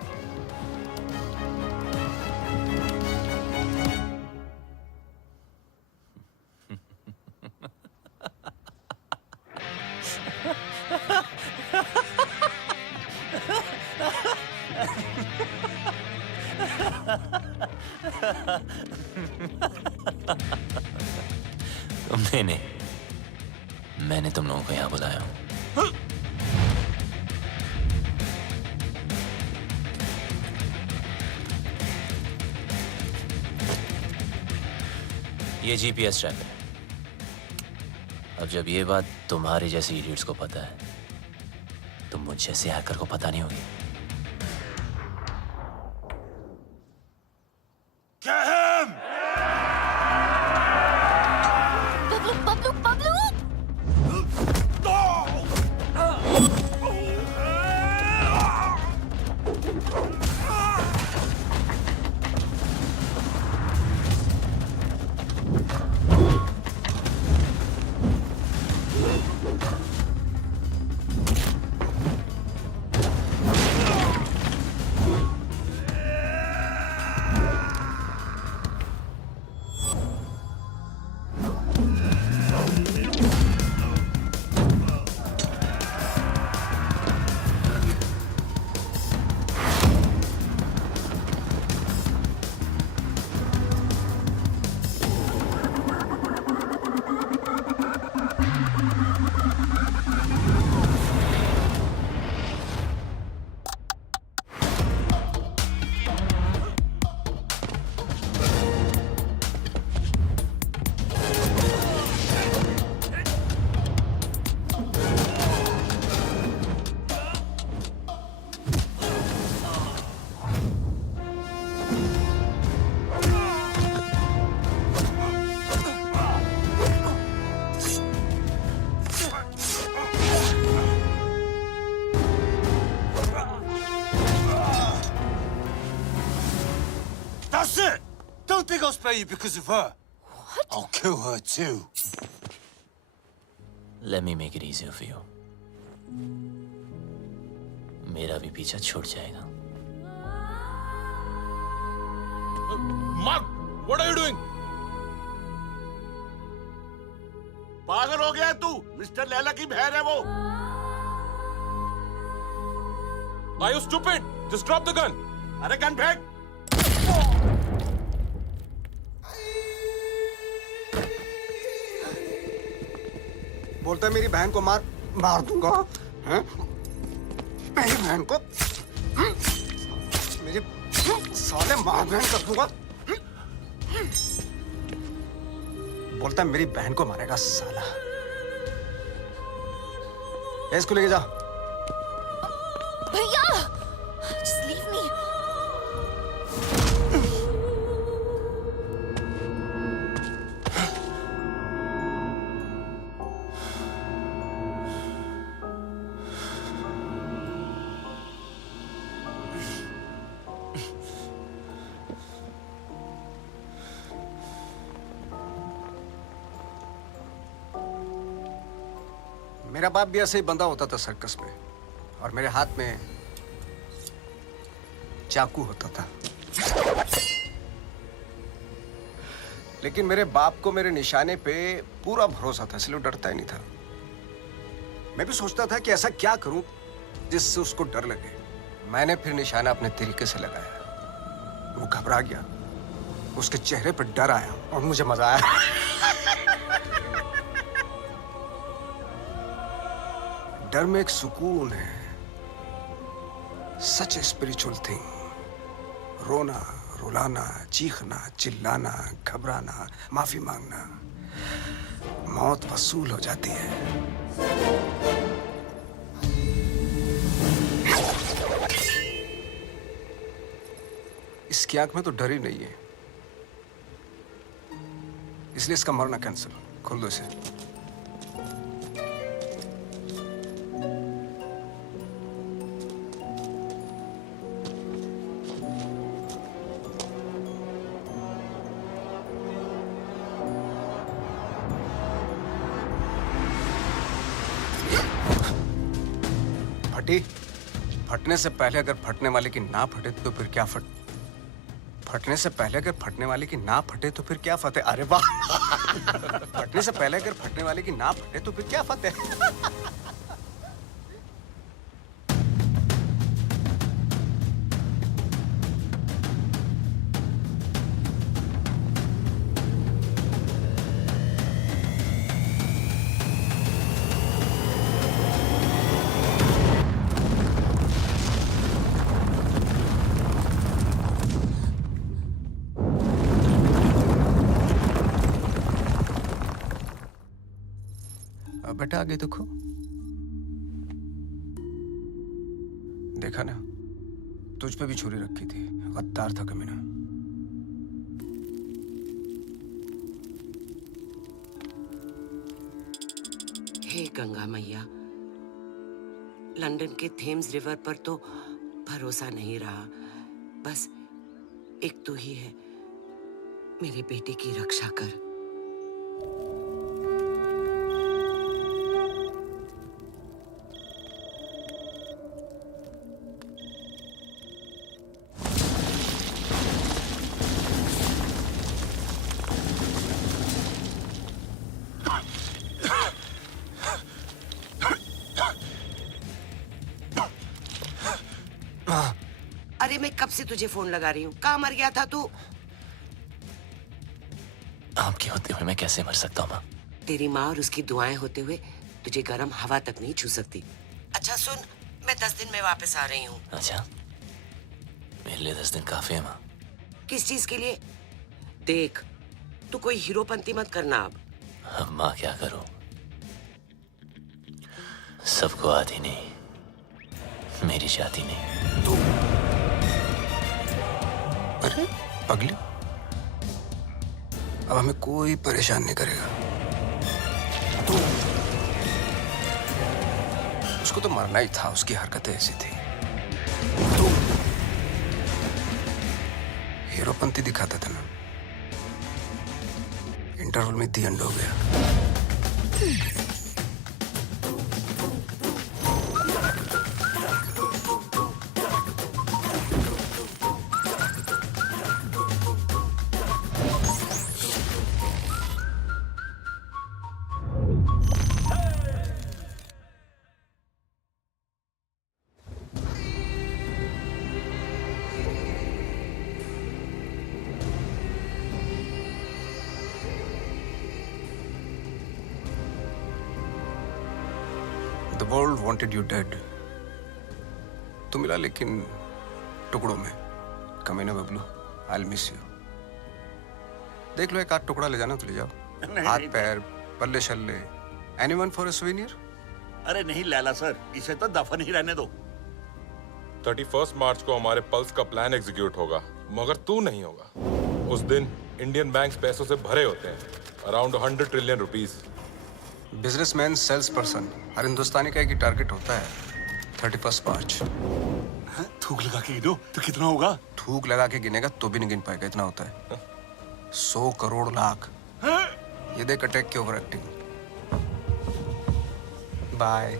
तुमने नहीं, मैंने तुम लोगों को यहाँ बुलाया हूँ. ये जीपीएस ट्रैकर है. अब जब ये बात तुम्हारे जैसे इडियट्स को पता है तो मुझ जैसे हैकर को पता नहीं होगी. go spare you because of her. What? I'll kill her too. Let me make it easier for you. मेरा भी पीछा छूट जाएगा. Mark, what are you doing? पागल हो गया तू? मिस्टर लैला की बहन है वो. Are you stupid? Just drop the gun. अरे गन फेंक. बोलता है मेरी बहन को मार दूंगा. हैं? मेरी बहन को मेरी साले मार बहन कर दूंगा. बोलता है मेरी बहन को मारेगा साला. इसको लेके जा. भैया, just leave me. मेरा बाप भी ऐसे ही बंधा होता था सर्कस में, और मेरे हाथ में चाकू होता था. लेकिन मेरे बाप को मेरे निशाने पे पूरा भरोसा था, इसलिए डरता ही नहीं था. मैं भी सोचता था कि ऐसा क्या करूं जिससे उसको डर लगे. मैंने फिर निशाना अपने तरीके से लगाया. वो घबरा गया, उसके चेहरे पर डर आया और मुझे मजा आया. डर में एक सुकून है. सच ए स्पिरिचुअल थिंग. रोना, रुलाना, चीखना, चिल्लाना, घबराना, माफी मांगना, मौत वसूल हो जाती है. इसकी आंख में तो डर ही नहीं है, इसलिए इसका मरना कैंसिल. खोल दो इसे. फटने से पहले अगर फटने वाले की ना फटे तो फिर क्या फटने से पहले अगर फटने वाले की ना फटे तो फिर क्या फतेह. अरे वाह. फटने से पहले अगर फटने वाले की ना फटे तो फिर क्या फतेह. बेटा आगे देखो. देखा ना, तुझ पे भी छुरी रखी थी. गद्दार था कमीना. हे गंगा मैया, लंदन के थेम्स रिवर पर तो भरोसा नहीं रहा. बस एक तू ही है. मेरे बेटे की रक्षा कर. अरे मैं कब से तुझे फोन लगा रही हूँ. कहाँ मर गया था तू? आपके होते हुए मैं कैसे मर सकता हूँ माँ? तेरी माँ और उसकी दुआएं होते हुए तुझे गर्म हवा तक नहीं छू सकती. अच्छा सुन, मैं 10 दिन में वापस आ रही हूँ. अच्छा, मेरे लिए 10 दिन काफी है माँ. किस चीज के लिए? देख, तू कोई हीरोपंती मत करना अब. अब माँ क्या करूँ? सबको आती नहीं, मेरी जाती नहीं. तू अरे पगली, अब हमें कोई परेशान नहीं करेगा. तू उसको तो मरना ही था. उसकी हरकतें ऐसी थी. तू हीरोपंती दिखाता था ना, इंटरवल में दी एंड हो गया। The world wanted you dead. तू मिला लेकिन टुकड़ों में। कमीने बबलू, I'll miss you. देख लो एक आध टुकड़ा ले जाना तो ले जाओ। हाथ पैर, पल्ले शल्ले, anyone for a souvenir? अरे नहीं लैला सर, इसे तो दफन ही रहने दो। 31 मार्च को हमारे पल्स का प्लान एग्जीक्यूट होगा, मगर तू नहीं होगा। उस दिन इंडियन बैंक्स पैसों से भरे होते हैं, around 100 trillion rupees. Businessman, sales person, हर हिंदुस्तानी का एक ही टारगेट होता है। 31 मार्च। थूक लगा के गिनो तो कितना होगा? थूक लगा के गिनेगा तो भी नहीं गिन पाएगा, इतना होता है। 100 करोड़ लाख। ये देख अटैक की ओवर एक्टिंग। बाय।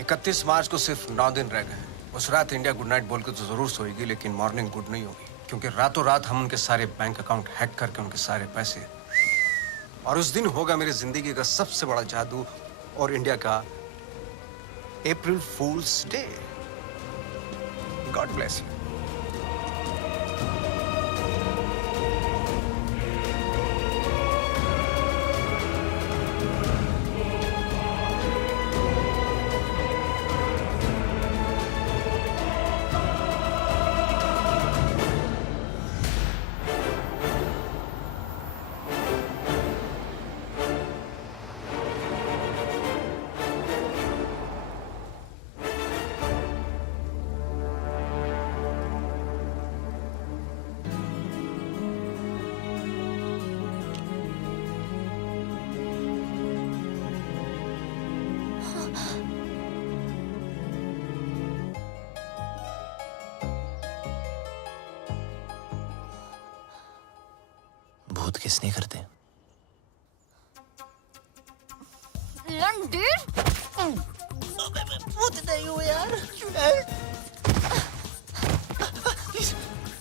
31 मार्च को सिर्फ 9 दिन रह गए। उस रात इंडिया गुड नाइट बोल के तो जरूर सोएगी, लेकिन मॉर्निंग गुड नहीं होगी, क्योंकि रातों रात हम उनके सारे बैंक अकाउंट हैक करके उनके सारे पैसे, और उस दिन होगा मेरी जिंदगी का सबसे बड़ा जादू और इंडिया का अप्रैल फूल्स डे। God bless you. भूत किसने करते? लंडेर? भूत नहीं हो यार।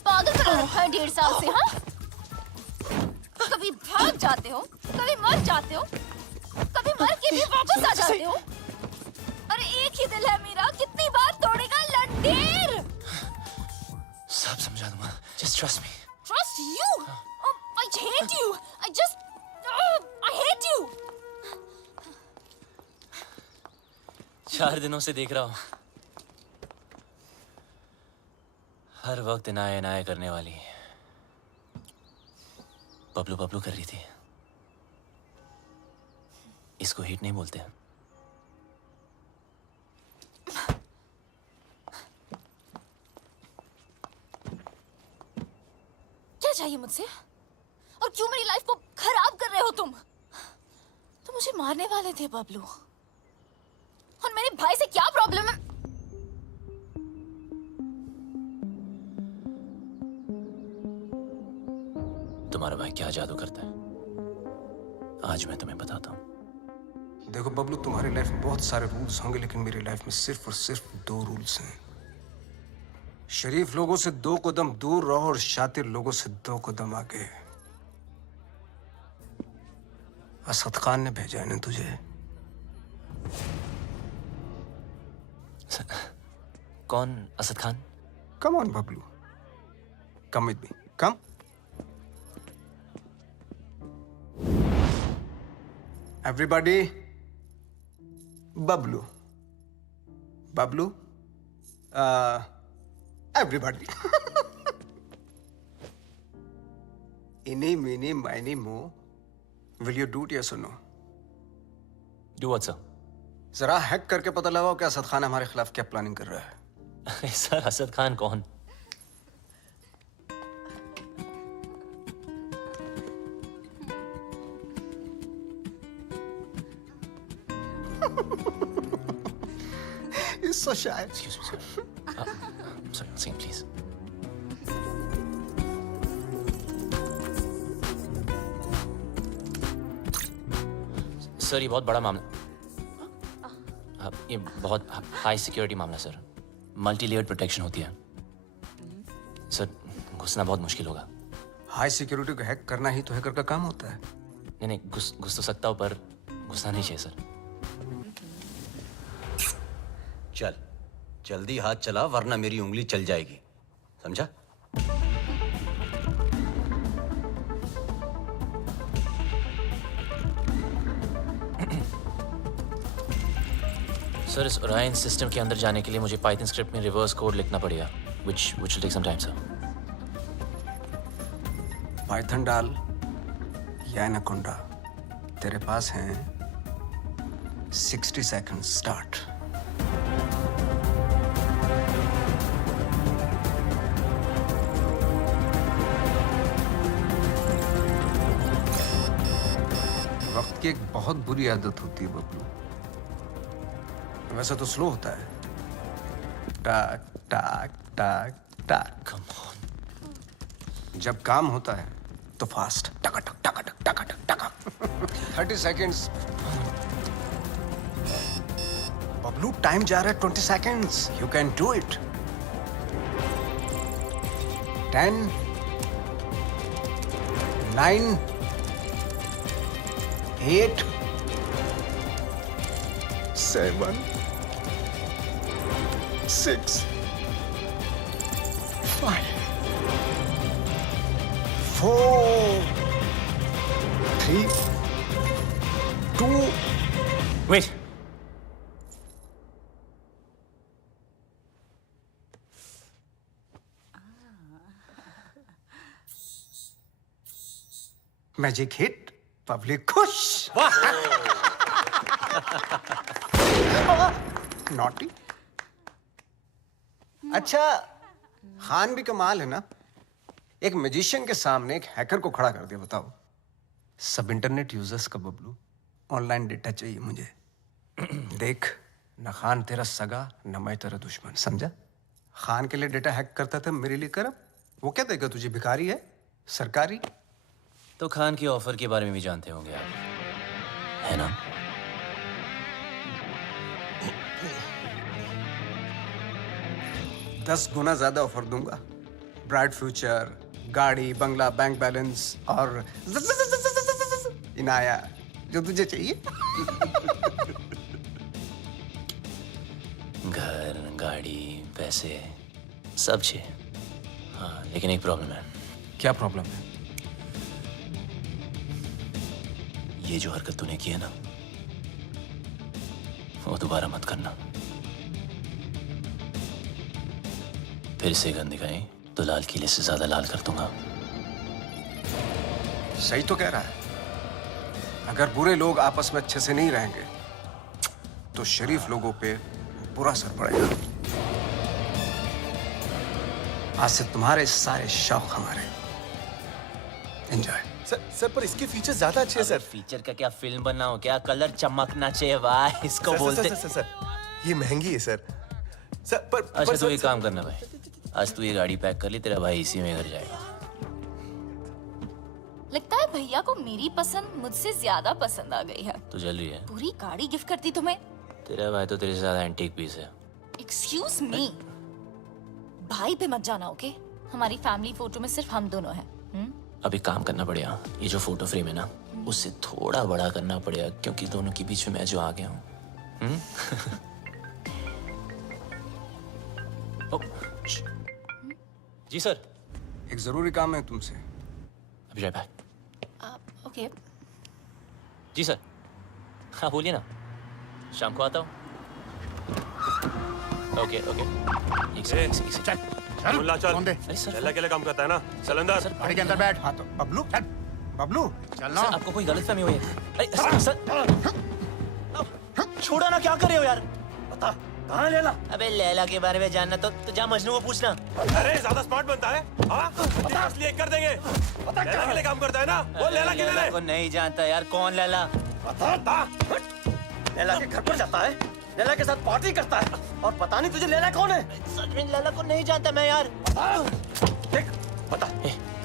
पागल कर रखा है 1.5 साल से, हाँ? कभी भाग जाते हो, कभी मर जाते हो, कभी मर के भी वापस आ जाते हो। अरे एक ही दिल है मेरा, कितनी बार तोड़ेगा लंडेर? सब समझा दूंगा, just trust me. Trust you? Oh, I hate you. I hate you. 4 दिनों से देख रहा हूं, हर वक्त इनाया इनाया करने वाली बबलू बबलू कर रही थी। इसको हिट नहीं बोलते। क्या चाहिए मुझसे? और क्यों मेरी लाइफ को खराब कर रहे हो तुम? तुम मुझे मारने वाले थे बबलू, और मेरे भाई से क्या प्रॉब्लम है? तुम्हारा भाई क्या जादू करता है, आज मैं तुम्हें बताता हूं। देखो बबलू, तुम्हारी लाइफ में बहुत सारे रूल्स होंगे, लेकिन मेरी लाइफ में सिर्फ और सिर्फ 2 रूल्स हैं। शरीफ लोगों से 2 कदम दूर रहो और शातिर लोगों से 2 कदम आगे। असद खान ने भेजा है ना तुझे? कौन Asad Khan? Come on Bablu, come with me, come. Everybody, Bablu, Bablu, everybody. Eeny, meeny, miny, mo. Will you do it, yes or no? Do what, sir? जरा हैक करके पता लगाओ कि असद खान हमारे खिलाफ क्या प्लानिंग कर रहा है। सर, असद खान कौन? He's so shy. Excuse me, sir. Sorry, one second, please. Sir ये बहुत बड़ा मामला, ये बहुत हाई सिक्योरिटी मामला सर, मल्टी लेयर्ड प्रोटेक्शन होती है सर, घुसना बहुत मुश्किल होगा। हाई सिक्योरिटी को हैक करना ही तो हैकर का काम होता है। नहीं नहीं, घुस तो सकता हूँ पर घुसना नहीं चाहिए सर। चल जल्दी हाथ चला वरना मेरी उंगली चल जाएगी, समझा? सर इस ओरायन सिस्टम के अंदर जाने के लिए मुझे पाइथन स्क्रिप्ट में रिवर्स कोड लिखना पड़ेगा, which will take some time sir। Python डाल या एनाकोंडा, तेरे पास हैं 60 seconds स्टार्ट। वक्त की एक बहुत बुरी आदत होती है बबलू, वैसे तो स्लो होता है, टाक टाक टाक टाक। Come on. जब काम होता है तो फास्ट, टका टक टका टक टका टक टका। 30 seconds। बबलू टाइम जा रहा है 20 seconds। You can do it। 10 9 8 7 6 5 4 3 2 Wait। Magic hit, public खुश। नॉटी। अच्छा खान भी कमाल है ना, एक मैजिशियन के सामने एक हैकर को खड़ा कर दिया। बताओ, सब इंटरनेट यूजर्स का बबलू ऑनलाइन डेटा चाहिए मुझे। देख, न खान तेरा सगा न मैं तेरा दुश्मन, समझा? खान के लिए डेटा हैक करता था, मेरे लिए कर। वो क्या देगा तुझे, भिखारी है सरकारी? तो खान की ऑफर के बारे में भी जानते होंगे आप, है ना? दस गुना ज्यादा ऑफर दूंगा, ब्राइट फ्यूचर, गाड़ी, बंगला, बैंक बैलेंस और इनाया, जो तुझे चाहिए। घर, गाड़ी, पैसे सब चाहिए। हाँ, लेकिन एक प्रॉब्लम है। क्या प्रॉब्लम है? ये जो हरकत तूने की है ना, वो दोबारा मत करना। फिर से गंद दिखाई तो लाल किले से ज्यादा लाल कर दूंगा। सही तो कह रहा है। अगर बुरे लोग आपस में अच्छे से नहीं रहेंगे तो शरीफ लोगों पे बुरा असर पड़ेगा। आज से तुम्हारे सारे शौक हमारे। एंजॉय। सर पर इसके फीचर्स ज्यादा अच्छे हैं सर। फीचर का क्या, फिल्म बनाओ क्या, कलर चमकना चाहिए। वाह, इसको बोलते। सर ये महंगी है सर। सर पर अच्छा तो एक काम करना भाई, आज तू ये गाड़ी पैक कर ली, तेरा भाई इसी में घर जाएगा। लगता है भैया को मेरी पसंद मुझसे ज्यादा पसंद आ गई है। तू जल रही है? पूरी गाड़ी गिफ्ट करती तुम्हें। तेरा भाई तो तेरे से ज्यादा एंटीक पीस है। एक्सक्यूज मी, भाई पे मत जाना, ओके? हमारी फैमिली फोटो में सिर्फ हम दोनों हैं। अब एक काम करना पड़ेगा, ये जो फोटो फ्रेम है ना, उससे थोड़ा बड़ा करना पड़ेगा, क्योंकि दोनों के बीच में मैं जो आ गया हूँ। जी सर। एक जरूरी काम है तुमसे। अभी राइट बैक। ओके। जी सर। हाँ बोलिए ना, शाम को आता हूँ। Okay okay. एक सेकंड। चल मुल्ला चल। लैला के लिए काम करता है ना, चल अंदर। गाड़ी के अंदर बैठ। हाँ तो बबलू चल, बबलू चलना। सर आपको कोई गलतफहमी हुई है? सर छोड़ो ना, क्या कर रहे हो यार? बता कहाँ है लैला? अबे लैला के बारे में जानना तो जा मजनू को पूछना। अरे ज्यादा स्मार्ट बनता है। हाँ इसलिए कर देंगे। लैला के लिए काम करता है ना, वो लैला के लिए। को नहीं जानता यार, कौन लैला? बता। लैला के घर पर जाता है, लैला के साथ पार्टी करता है, और पता नहीं तुझे लैला कौन है? सच में लैला को नहीं जानता मैं यार। देख बता।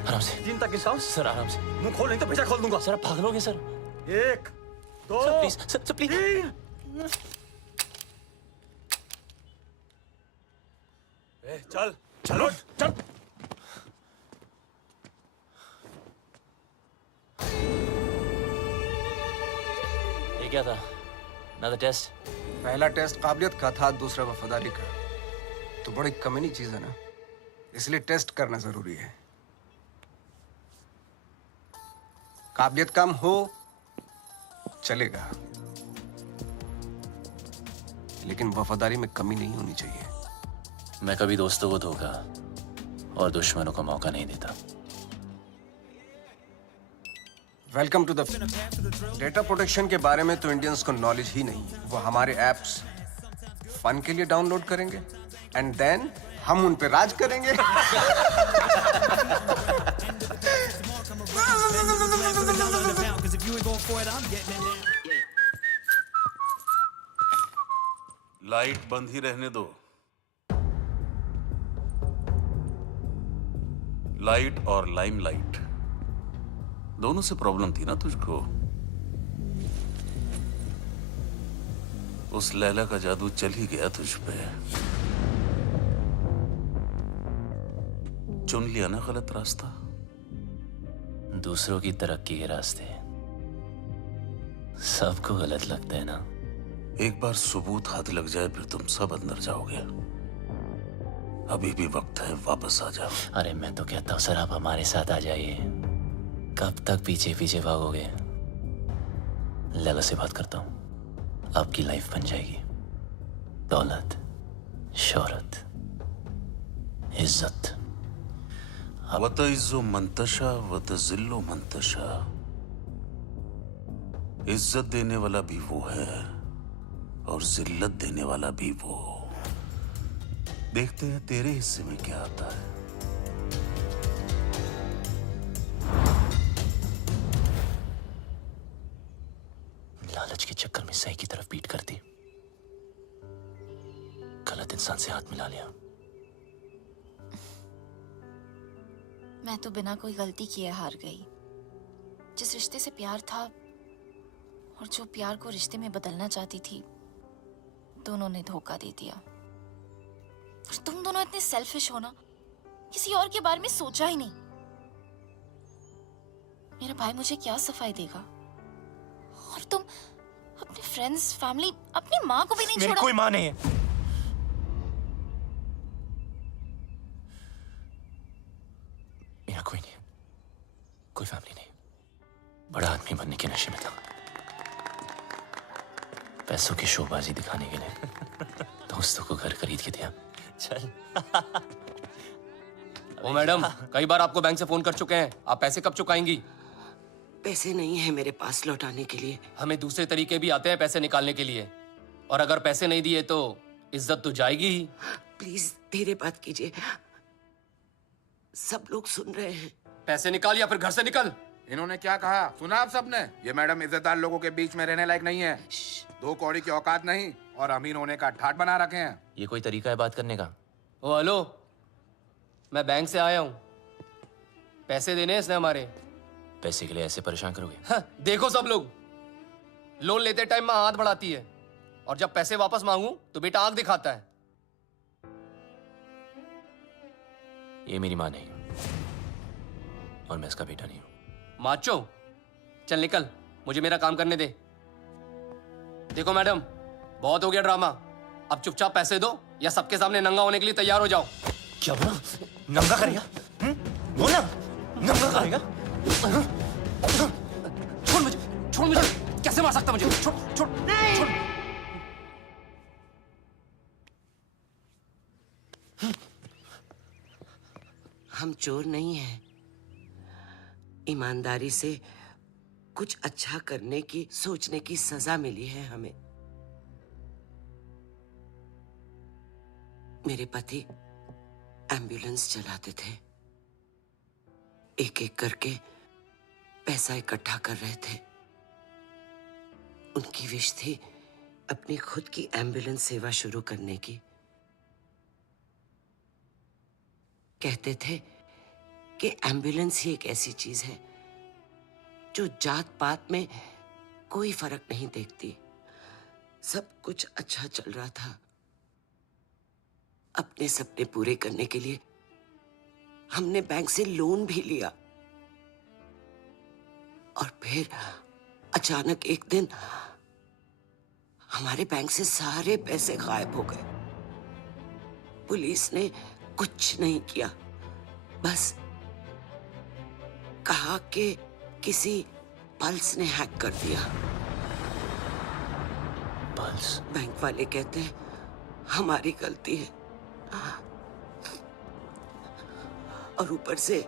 आराम से। 3 तक गिनता हूं। सर आराम से। मुंह खोल नहीं तो पीछा खोल दूंगा। सर आप भाग लोगे sir. 1 sir please, sir please. चल चलो चल। ये क्या था? Another test? पहला टेस्ट काबिलियत का था, दूसरा वफादारी का। तो बड़ी कमीनी चीज है ना, इसलिए टेस्ट करना जरूरी है। काबिलियत कम हो चलेगा, लेकिन वफादारी में कमी नहीं होनी चाहिए। मैं कभी दोस्तों को धोखा और दुश्मनों को मौका नहीं देता। Welcome to the. Data protection के बारे में तो इंडियंस को नॉलेज ही नहीं है। वो हमारे एप्स फन के लिए डाउनलोड करेंगे एंड देन हम उन पे राज करेंगे। लाइट बंद ही रहने दो। लाइट और लाइमलाइट दोनों से प्रॉब्लम थी ना तुझको। उस लैला का जादू चल ही गया तुझ पे। चुन लिया ना गलत रास्ता। दूसरों की तरक्की के रास्ते सबको गलत लगते हैं ना। एक बार सबूत हाथ लग जाए फिर तुम सब अंदर जाओगे। अभी भी वक्त है, वापस आ जाओ। अरे मैं तो कहता हूँ सर आप हमारे साथ आ जाइए। कब तक पीछे पीछे भागोगे? लैला से बात करता हूँ, आपकी लाइफ बन जाएगी। दौलत, शोहरत, इज्जत। वत इज्जो मंतशा वत जिल्लो मंतशा। इज्जत देने वाला भी वो है और जिल्लत देने वाला भी वो। देखते हैं तेरे हिस्से में क्या आता है। लालच के चक्कर में सही की तरफ पीट कर दी, गलत इंसान से हाथ मिला लिया। मैं तो बिना कोई गलती किए हार गई। जिस रिश्ते से प्यार था और जो प्यार को रिश्ते में बदलना चाहती थी, दोनों ने धोखा दे दिया। और तुम दोनों इतने सेल्फिश हो ना, किसी और के बारे में सोचा ही नहीं। मेरा भाई मुझे क्या सफाई देगा, और तुम अपने फ्रेंड्स, फैमिली, अपनी माँ को भी नहीं छोड़ा। मेरी कोई माँ नहीं है। मेरा कोई नहीं, कोई फैमिली नहीं। बड़ा आदमी बनने के नशे में था, पैसों की शोबाजी दिखाने के लिए दोस्तों को घर खरीद के दिया। चल। ओ मैडम, कई बार आपको बैंक से फोन कर चुके हैं, आप पैसे कब चुकाएंगी? पैसे नहीं है मेरे पास लौटाने के लिए। हमें दूसरे तरीके भी आते हैं पैसे निकालने के लिए, और अगर पैसे नहीं दिए तो इज्जत तो जाएगी ही। प्लीज धीरे बात कीजिए, सब लोग सुन रहे हैं। पैसे निकाल या फिर घर से निकल। इन्होंने क्या कहा सुना आप सबने? ये मैडम इज्जतदार लोगों के बीच में रहने लायक नहीं है। दो कौड़ी की औकात नहीं और अमीर होने का ठाट बना रखे हैं। ये कोई तरीका है बात करने का? ओ हेलो, मैं बैंक से आया हूँ, पैसे देने हैं इसने हमारे। पैसे के लिए ऐसे परेशान करोगे? हाँ, देखो सब लोग, लोन लेते टाइम माँ हाथ बढ़ाती है और जब पैसे वापस मांगू तो बेटा आंख दिखाता है। ये मेरी माँ नहीं और मैं इसका बेटा नहीं हूँ। माचो, चल निकल, मुझे मेरा काम करने दे। देखो मैडम, बहुत हो गया ड्रामा, अब चुपचाप पैसे दो या सबके सामने नंगा होने के लिए तैयार हो जाओ। क्या बोला? नंगा करेगा? बोला नंगा करेगा? छोड़ मुझे, कैसे मार सकता मुझे? छोड़ छोड़ छोड़। हम चोर नहीं हैं। ईमानदारी से कुछ अच्छा करने की, सोचने की सजा मिली है हमें। मेरे पति एम्बुलेंस चलाते थे, एक एक करके पैसा इकट्ठा कर रहे थे। उनकी विश थी अपनी खुद की एम्बुलेंस सेवा शुरू करने की। कहते थे कि एम्बुलेंस ही एक ऐसी चीज है जो जात पात में कोई फर्क नहीं देखती। सब कुछ अच्छा चल रहा था। अपने सपने पूरे करने के लिए हमने बैंक से लोन भी लिया और फिर अचानक एक दिन हमारे बैंक से सारे पैसे गायब हो गए। पुलिस ने कुछ नहीं किया, बस कहा कि किसी पल्स ने हैक कर दिया। पल्स? बैंक वाले कहते हैं हमारी गलती है, और ऊपर से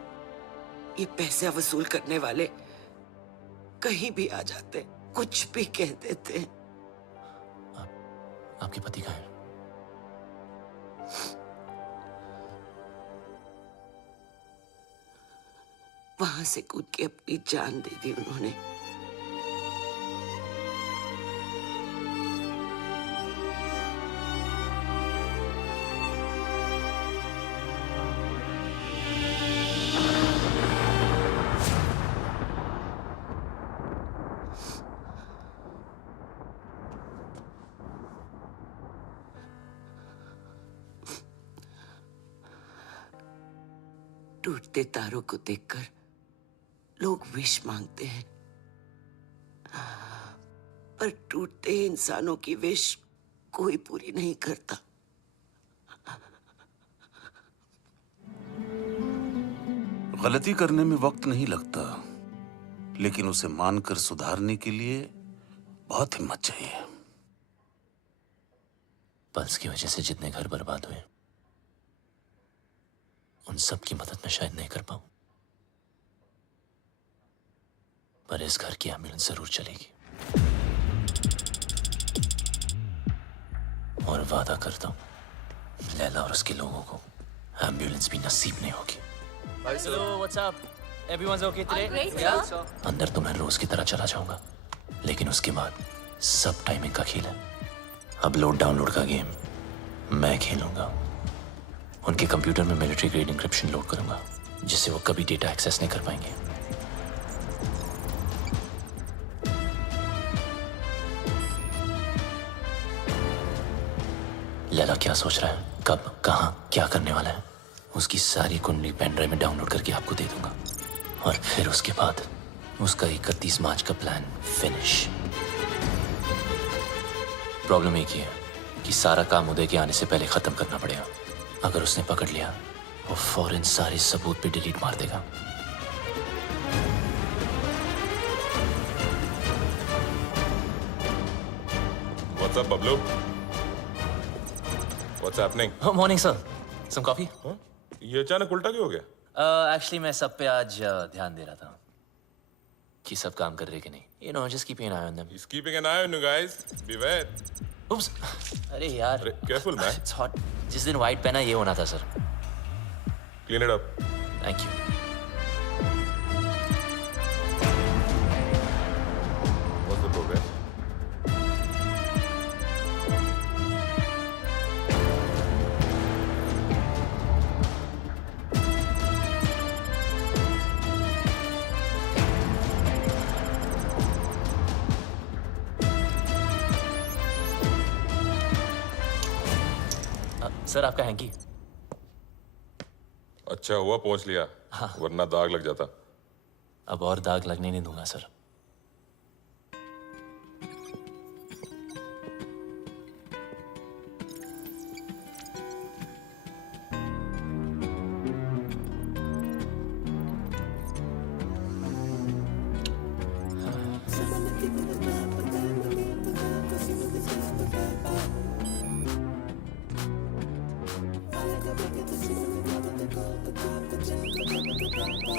ये पैसे वसूल करने वाले कहीं भी आ जाते, कुछ भी कह देते हैं। आपके पति कहाँ हैं? वहां से कूद के अपनी जान दे दी उन्होंने। टूटते तारों को देखकर लोग विश मांगते हैं, पर टूटते इंसानों की विश कोई पूरी नहीं करता। गलती करने में वक्त नहीं लगता, लेकिन उसे मानकर सुधारने के लिए बहुत हिम्मत चाहिए। पल्स की वजह से जितने घर बर्बाद हुए, उन सब की मदद मैं शायद नहीं कर पाऊं, पर इस घर की एम्बुलेंस जरूर चलेगी। और वादा करता हूं लैला और उसके लोगों को एम्बुलेंस भी नसीब नहीं होगी। Hello, what's up? Everyone's okay today? great, Yeah. sir. अंदर तो मैं रोज की तरह चला जाऊंगा, लेकिन उसके बाद सब टाइमिंग का खेल है। अपलोड डाउनलोड का गेम मैं खेलूंगा। उनके कंप्यूटर में मिलिट्री ग्रेड इंक्रिप्शन लोड करूंगा, जिससे वो कभी डेटा एक्सेस नहीं कर पाएंगे। लैला क्या सोच रहा है, कब, कहां, क्या करने वाला है, उसकी सारी कुंडली पेन ड्राइव में डाउनलोड करके आपको दे दूंगा। और फिर उसके बाद उसका 31 मार्च का प्लान फिनिश। प्रॉब्लम एक ही है कि सारा काम उदय के आने से पहले खत्म करना पड़ेगा। अगर उसने पकड़ लिया, वो फौरन सारे सबूत पे डिलीट मार देगा। What's up, Bablu? What's happening? Morning sir, some coffee? ये अचानक उल्टा क्यों हो गया? एक्चुअली मैं सब पे आज ध्यान दे रहा था कि सब काम कर रहे कि नहीं। You know, just keeping an eye on them. He's keeping an eye on you guys. Beware. Oops. अरे यार, Careful, man. It's hot. जिस दिन व्हाइट पहना ये होना था sir. Clean it up. Thank you. What's the progress? Sir आपका hanky. अच्छा हुआ पहुंच लिया, वरना दाग लग जाता। अब और दाग लगने नहीं दूंगा sir.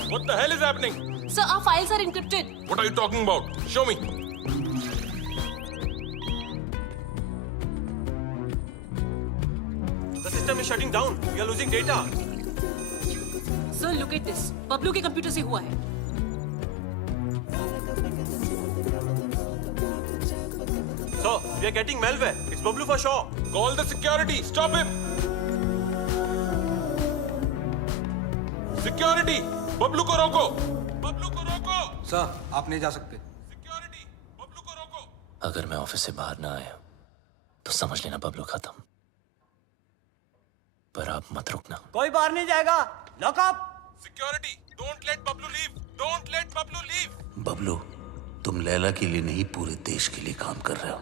What the hell is happening? Sir, our files are encrypted. What are you talking about? Show me. The system is shutting down. We are losing data. Sir, look at this. Bablu के computer से हुआ है। Sir, we are getting malware. It's Bablu for sure. Call the security. Stop him. Security. Bablu को रोको। बबलू को रोको। Sir, आप नहीं जा सकते। Security. बबलू को रोको। अगर मैं ऑफिस से बाहर ना आया तो समझ लेना बबलू खत्म। पर आप मत रुकना। कोई बाहर नहीं जाएगा। Lock up. Security, don't let Bablu leave, don't let Bablu leave. Bablu, तुम लैला के लिए नहीं पूरे देश के लिए काम कर रहे हो।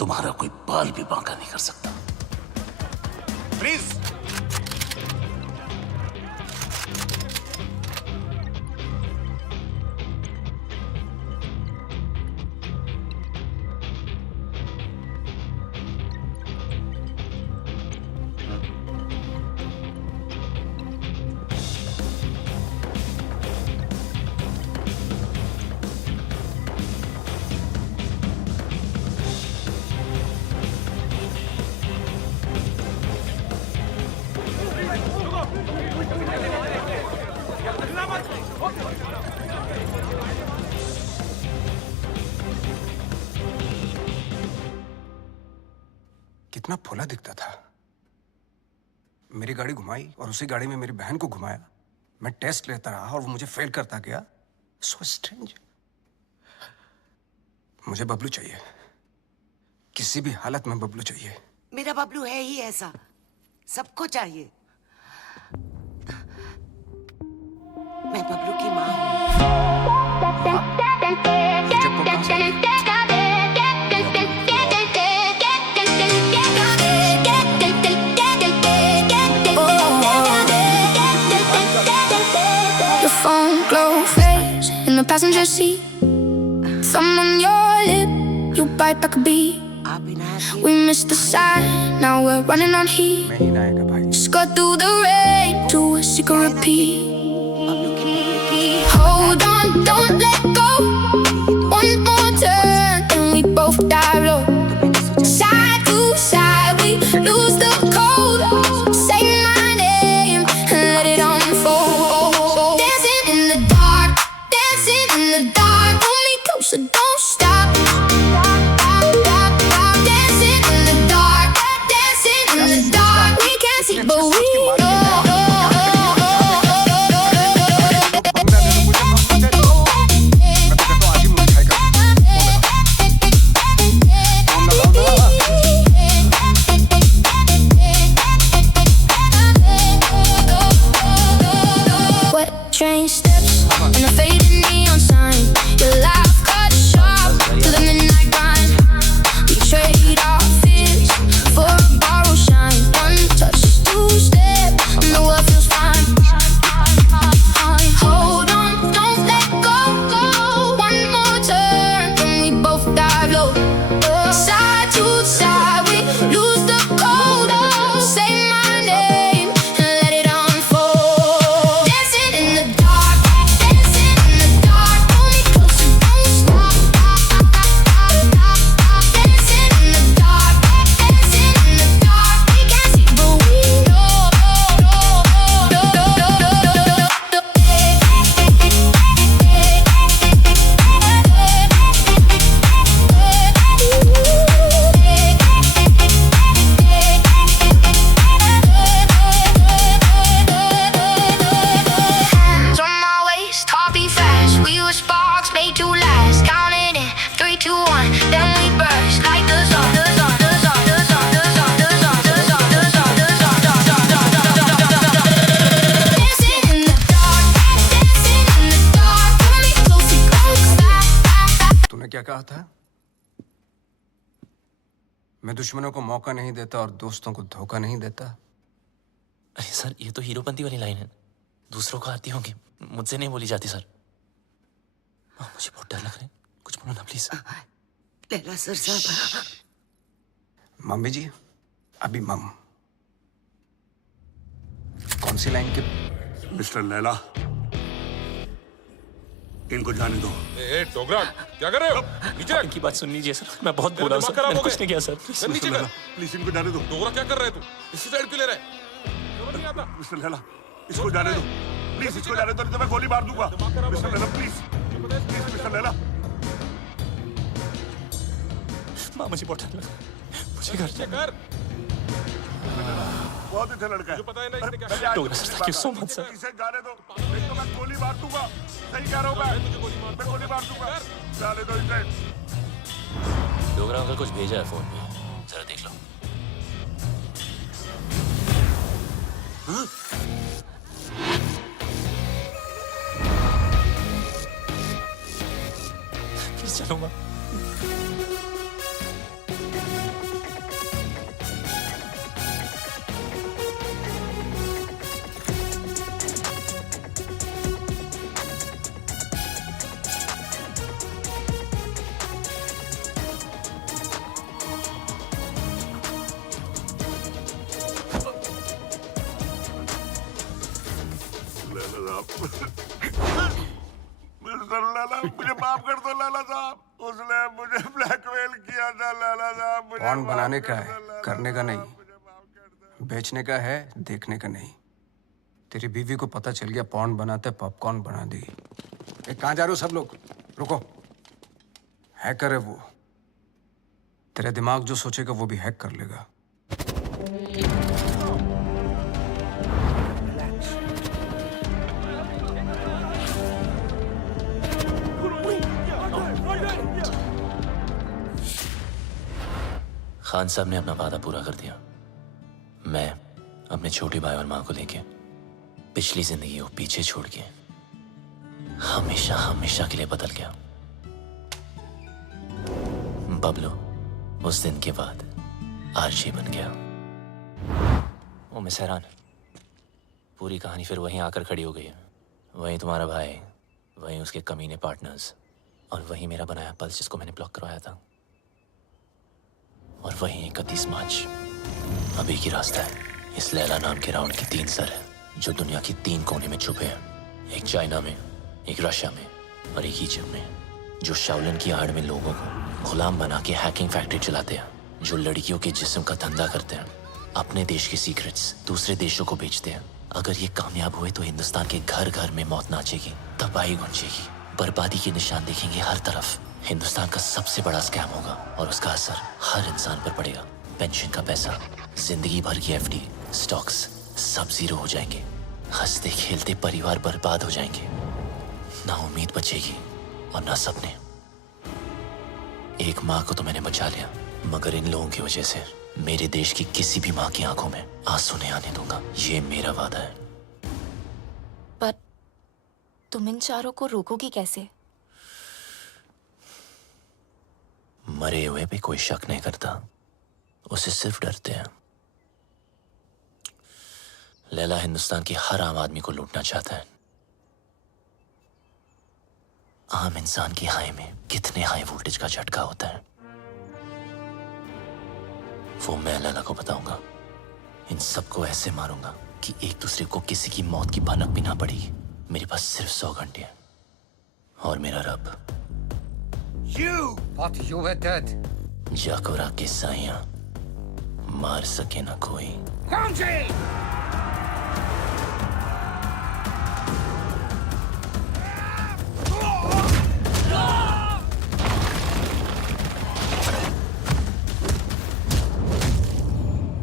तुम्हारा कोई बाल भी बांका नहीं कर सकता। प्लीज। कितना फुला दिखता था। मेरी गाड़ी घुमाई और उसी गाड़ी में मेरी बहन को घुमाया। मैं टेस्ट लेता रहा और वो मुझे फेल करता गया। So strange. मुझे बबलू चाहिए। किसी भी हालत में बबलू चाहिए। मेरा बबलू है ही ऐसा, सबको चाहिए। मैं बबलू की माँ हूँ। Your phone glow fades in the passenger seat. Thumb on your lip, you bite like a bee. We missed the sign, now we're running on heat. Just got through the rain to a secret repeat. Hold on, don't let go. One more turn and we both die low. Side to side, we lose the code. Say my name and let it unfold. Dancing in the dark, dancing in the dark. Pull me closer, don't stop. Dancing in the dark, dancing in the dark. We can't see, but we know. Train steps and a faded neon sign. Your life cut sharp to the midnight grind. We trade our fears for a borrowed shine. One touch, two step, and the world feels fine. Hold on, don't let go. One more turn, and we both dive low. Side to side, we lose the code. Say my name and let it unfold. Dancing in the dark, dancing in the dark. Pull me closer, don't stop. Dancing in the dark, dancing in the dark. We can't see, but we know. Hands on my waist, heart beat fast. We were sparks made to last. Counting in 3, 2, 1, then we burst like the sun. The sun, the sun, the sun, the sun, the sun, the sun, the sun, the sun, dancing in the dark, dancing in the dark. Pull me closer, don't stop. तूने क्या कहा था? मैं दुश्मनों को मौका नहीं देता और दोस्तों को धोखा नहीं देता। अरे सर, ये तो हीरोपंती वाली लाइन है। दूसरों को आती होंगी, मुझसे नहीं बोली जाती सर। मुझे बहुत डर लग रहा है, कुछ बोलो ना प्लीज। लैला सर साहब। मम्मी जी, अभी मम कौन सी लाइन के? मिस्टर लैला, इनको जाने दो। ए डोगरा, क्या कर रहे हो? नीचे इनकी बात सुन लीजिए सर, मैं बहुत बोला हूं सर, मैंने कुछ नहीं किया सर। सर नीचे कर। प्लीज इनको जाने दो। डोगरा क्या कर रहे है तू? इसी साइड क्यों ले रहा है? समझ नहीं आता। मिस्टर लैला, इसको जाने दो। प्लीज इसको जाने दो, नहीं तो मैं गोली मार दूंगा। Mister Laila please, please mister Laila. माँ मुझे बहुत डर लगा, मुझे घर जाना है। बहुत अच्छा लड़का है। पता है ना इसने क्या? Dogra sir, thank you so much sir. इसे जाने दो, नहीं तो मैं गोली मार दूंगा। सही कह रहा हूँ मैं गोली मार दूंगा। जाने दो इसे। डोगरा अंकल कुछ भेजा है फोन पे, जरा देख लो। किस चलूंगा? मिस्टर लैला, मुझे माफ कर दो लैला साहब। उसने मुझे ब्लैकमेल किया था लैला साहब। मुझे पॉर्न बनाने का है, करने का नहीं। बेचने का है, देखने का नहीं। तेरी बीवी को पता चल गया पॉर्न बनाते पॉपकॉर्न बना दी। कहाँ जा रहे हो सब लोग? रुको। हैकर है वो। तेरा दिमाग जो सोचेगा वो भी हैक कर लेगा। खान साहब ने अपना वादा पूरा कर दिया। मैं अपने छोटे भाई और माँ को लेके पिछली जिंदगी को पीछे छोड़ के हमेशा हमेशा के लिए बदल गया। बबलू उस दिन के बाद आरजे बन गया। ओ मिस हैरान, पूरी कहानी फिर वहीं आकर खड़ी हो गई है। वहीं तुम्हारा भाई, वहीं उसके कमीने पार्टनर्स, और वहीं मेरा बनाया पल्स जिसको मैंने ब्लॉक करवाया था, और वहीं 31 मार्च। अब एक ही रास्ता है। इस लैला नाम के राउंड के 3 सर हैं जो दुनिया की 3 कोने में छुपे हैं। एक चाइना में, एक रशिया में और एक इजिप्ट में, जो शाओलिन की आड़ में लोगों को गुलाम बना के हैकिंग फैक्ट्री चलाते हैं, जो लड़कियों के जिस्म का धंधा करते हैं, अपने देश के सीक्रेट्स दूसरे देशों को बेचते हैं। अगर ये कामयाब हुए तो हिंदुस्तान के घर घर में मौत नाचेगी, तबाही गूंजेगी, बर्बादी के निशान देखेंगे हर तरफ। हिंदुस्तान का सबसे बड़ा स्कैम होगा और उसका असर हर इंसान पर पड़ेगा। पेंशन का पैसा, जिंदगी भर की एफडी, स्टॉक्स सब जीरो हो जाएंगे। हंसते खेलते परिवार बर्बाद हो जाएंगे। ना उम्मीद बचेगी और ना सपने। एक माँ को तो मैंने बचा लिया, मगर इन लोगों की वजह से मेरे देश की किसी भी माँ की आंखों में आंसू नहीं आने दूंगा। ये मेरा वादा है। पर तुम इन चारों को रोकोगी कैसे? मरे हुए पे कोई शक नहीं करता, उसे सिर्फ डरते हैं। लैला हिंदुस्तान के हर आम आदमी को लूटना चाहता है। आम इंसान की हाई में कितने हाई वोल्टेज का झटका होता है वो मैं लैला को बताऊंगा। इन सबको ऐसे मारूंगा कि एक दूसरे को किसी की मौत की भनक भी ना पड़ेगी। मेरे पास सिर्फ 100 घंटे हैं और मेरा रब जाकोरा के साइयां मार सके ना कोई।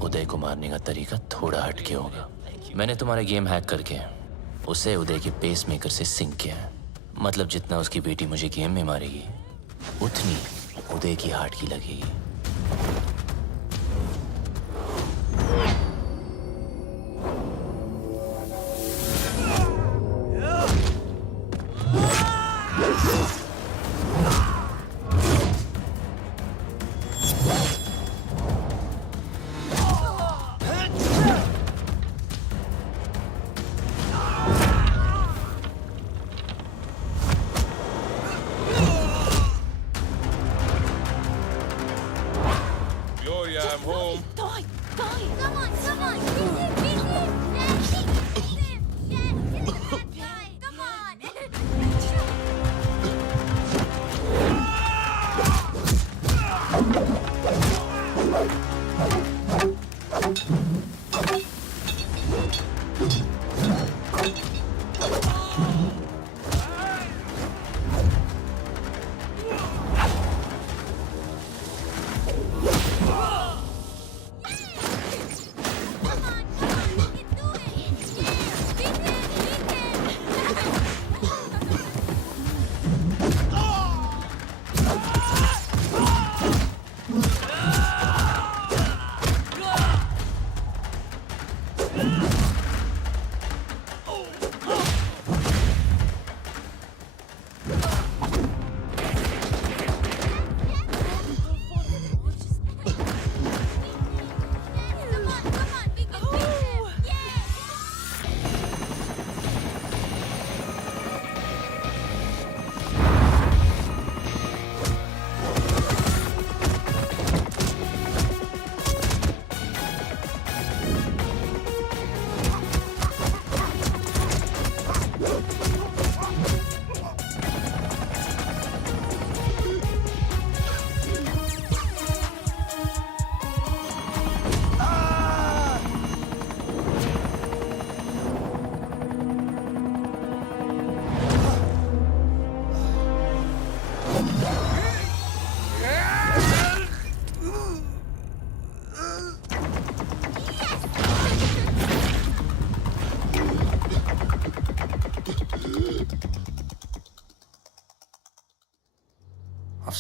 उदय को मारने का तरीका थोड़ा हटके होगा। मैंने तुम्हारा गेम हैक करके उसे उदय के पेस मेकर से सिंक किया है। मतलब जितना उसकी बेटी मुझे गेम में मारेगी उतनी उदय की हार्ट की लगेगी।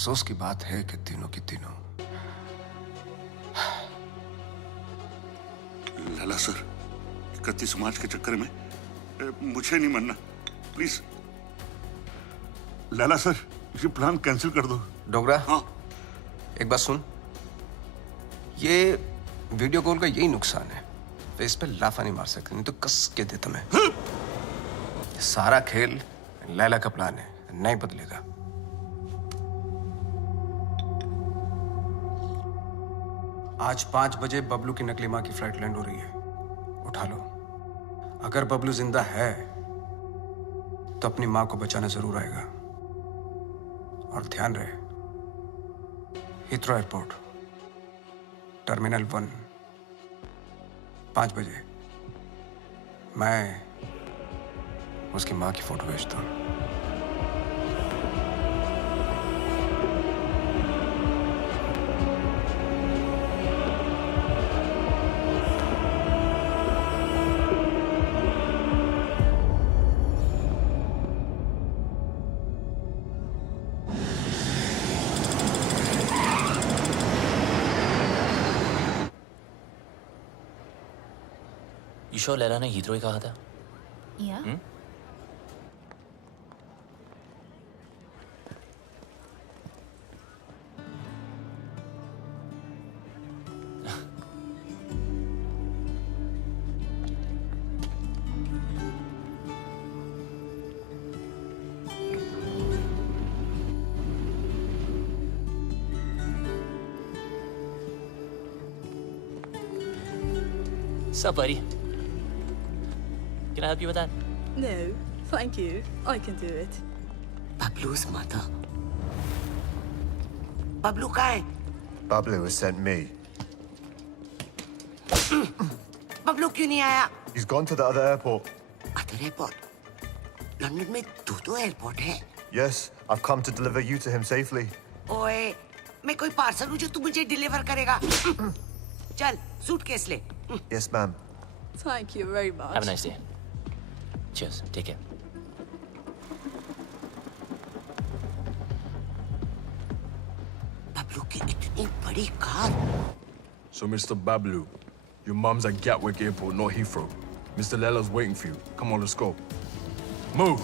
अफसोस की बात है कि तीनों की तीनों। लाला सर, 31 मार्च के चक्कर में मुझे नहीं मरना, प्लीज। लाला सर, ये प्लान कैंसिल कर दो। डोगरा, हाँ, एक बात सुन। ये वीडियो कॉल का यही नुकसान है, फेस पे लाफा नहीं मार सकते, नहीं तो कस के देता मैं। सारा खेल लैला का प्लान है, नहीं बदलेगा। आज 5 बजे बबलू की नकली माँ की फ्लाइट लैंड हो रही है, उठा लो। अगर बबलू जिंदा है तो अपनी माँ को बचाना जरूर आएगा। और ध्यान रहे, हिथ्रो एयरपोर्ट, टर्मिनल 1, 5 बजे मैं उसकी माँ की फोटो भेजता हूँ। ईशो लैला ने हीथ्रो ही कहा था। Yeah. Sup, buddy? Can I help you with that? No, thank you. I can do it. Bablu's mother. Bablu कहाँ है? Bablu has sent me. Bablu क्यों नहीं आया? He's gone to the other airport. Other airport? London में 2 airport है। Yes, I've come to deliver you to him safely. ओए, मैं कोई पार्सल हूँ जो तू मुझे डिलीवर करेगा। चल, सूटकेस ले। Yes, ma'am. Thank you very much. Have a nice day. Cheers. Take care. Bablu की इतनी बड़ी car. So, Mr. Bablu, your mum's at Gatwick Airport, not Heathrow. Mr. Lella's waiting for you. Come on, let's go. Move!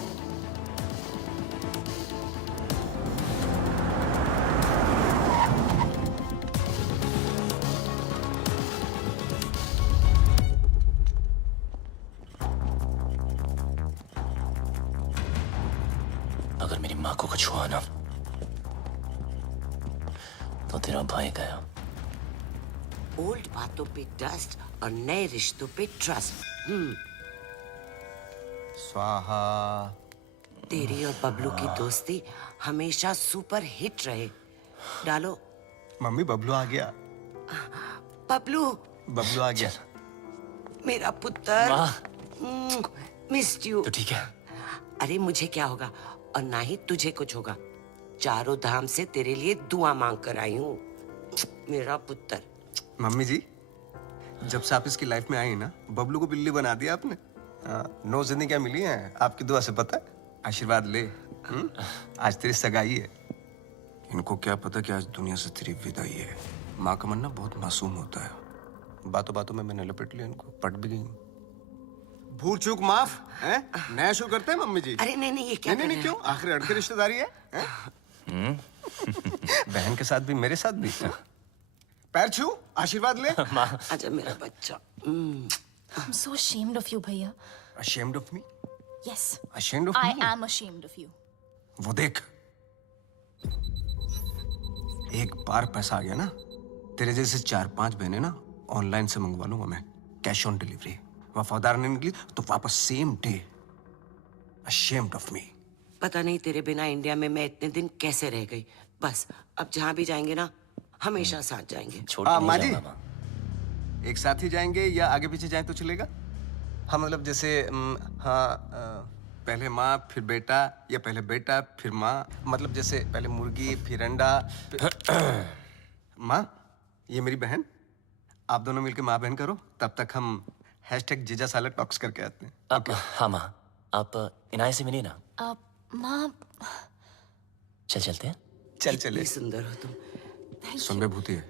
अगर मेरी माँ को कुछ हुआ ना तो तेरा भाई गया। ओल्ड बातों पे डस्ट और नए रिश्तों पे ट्रस्ट। स्वाहा। तेरी और बबलू की दोस्ती हमेशा सुपर हिट रहे। डालो। मम्मी, बबलू आ गया। बबलू। बबलू आ गया। मेरा पुत्र। Missed you. तो ठीक है। अरे मुझे क्या होगा और ना ही तुझे कुछ होगा। चारों धाम से तेरे लिए दुआ मांग कर आई हूँ, मेरा पुत्र। मम्मी जी, जब से आप इसकी लाइफ में आई ना, बबलू को बिल्ली बना दिया आपने। 9 जिंदगियां मिली हैं आपकी दुआ से, पता है। आशीर्वाद ले। आज तेरी सगाई है। इनको क्या पता कि आज दुनिया से तेरी विदाई है। माँ का मन ना बहुत मासूम होता है। बातों बातों में मैंने लपेट लिया इनको, पट भी गई। भूल चूक माफ है। नया शो करते हैं मम्मी जी। अरे नहीं, ये क्या? नहीं, क्यों? आखिर अड़के रिश्तेदारी है। बहन के साथ भी, मेरे साथ भी। पैर छू, आशीर्वाद ले। आजा मेरा बच्चा। I'm so ashamed of you, भैया। Ashamed of me? Yes. Ashamed of I me? am ashamed of you. वो देख, एक बार पैसा आ गया ना, तेरे जैसे 4-5 बहनें ना ऑनलाइन से मंगवा लूंगा मैं, कैश ऑन डिलीवरी। वफादार नहीं निकली तो वापस same day. Ashamed of me. पता नहीं तेरे बिना इंडिया में मैं इतने दिन कैसे रह गई। बस अब जहाँ भी जाएंगे ना, हमेशा साथ जाएंगे। माँ जी, एक साथ ही जाएंगे या आगे पीछे जाए तो चलेगा? हाँ, मतलब जैसे पहले माँ फिर बेटा, या पहले बेटा फिर माँ, मतलब जैसे पहले मुर्गी फिर अंडा। माँ, ये मेरी बहन, आप दोनों मिलकर माँ बहन करो, तब तक हम #जीजा साला टॉक्स करके आते हैं। हाँ माँ, आप इनाया से मिलिए ना। माँ, चलते हैं। चल चले। सुंदर हो तुम। सुन बे भूतिया,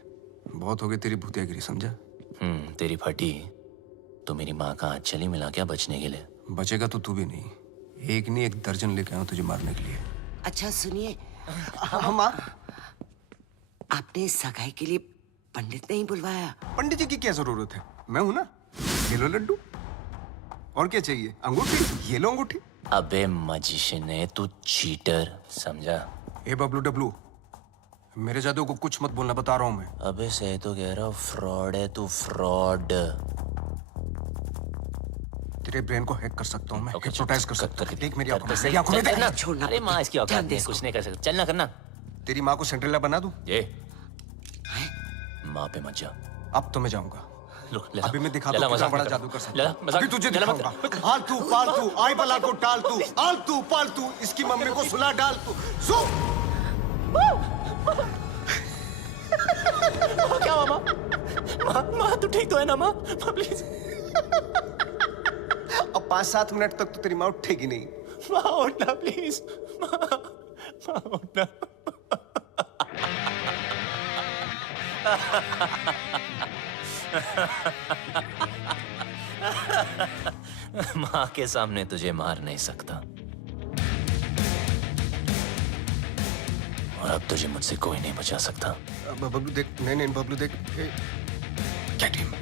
बहुत हो गई तेरी भूतियागिरी, समझा? तेरी फटी तो मेरी माँ का हाथ चली मिला क्या बचने के लिए? बचेगा तो तू भी नहीं, एक नहीं 1 दर्जन लेके आऊं तुझे मारने के लिए। अच्छा सुनिए, माँ, आपने सगाई के लिए पंडित नहीं बुलवाया? पंडित जी की क्या जरूरत है, मैं हूं ना। ये लो लड्डू, और क्या चाहिए? अंगूठी, ये लो अंगूठी। अबे मजिशियन है तू, चीटर, समझा? ए बबलू डब्लू, मेरे जादू को कुछ मत बोलना, बता रहा हूं मैं। अबे सही तो कह रहा हूँ, फ्रॉड है तू, फ्रॉड। तेरे ब्रेन को हैक कर सकता हूँ मैं, हिप्नोटाइज कर सकता हूँ। देख मेरी आंखों में, सही, मेरी आंखों में चल, देख। चल, छोड़ना। अरे माँ इसकी औकात नहीं, कुछ नहीं कर सकता, चलना करना। तेरी माँ को सेंट्रेला बना दूं? ये माँ पे मत जा। अब तो मैं जाऊंगा। अभी मैं दिखाता हूँ कितना बड़ा जादू कर सकता हूँ। मजाक अभी तुझे लला मत दिखाऊंगा। आलतू पालतू आई बला को टाल तू, आलतू पालतू इसकी मम्मी को सुला डाल तू। क्या हुआ माँ? माँ तू ठीक तो है ना माँ? प्लीज। अब 5-7 मिनट तक तो तेरी माँ उठेगी नहीं। माँ उठना प्लीज, माँ उठना। माँ के सामने तुझे मार नहीं सकता, और अब तुझे मुझसे कोई नहीं बचा सकता। बबलू देख, नहीं बबलू देख, क्या टीम?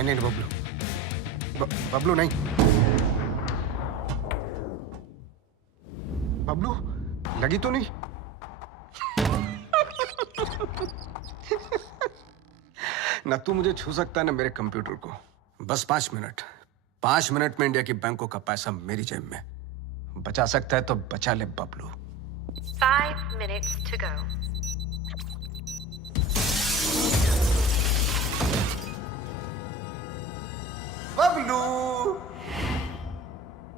नहीं बबलू, बबलू नहीं। बबलू लगी तो नहीं? ना तू मुझे छू सकता है ना मेरे कंप्यूटर को। बस 5 मिनट। 5 मिनट में इंडिया की बैंकों का पैसा मेरी जेब में। बचा सकता है तो बचा ले Bablu. 5 minutes to go. Bablu,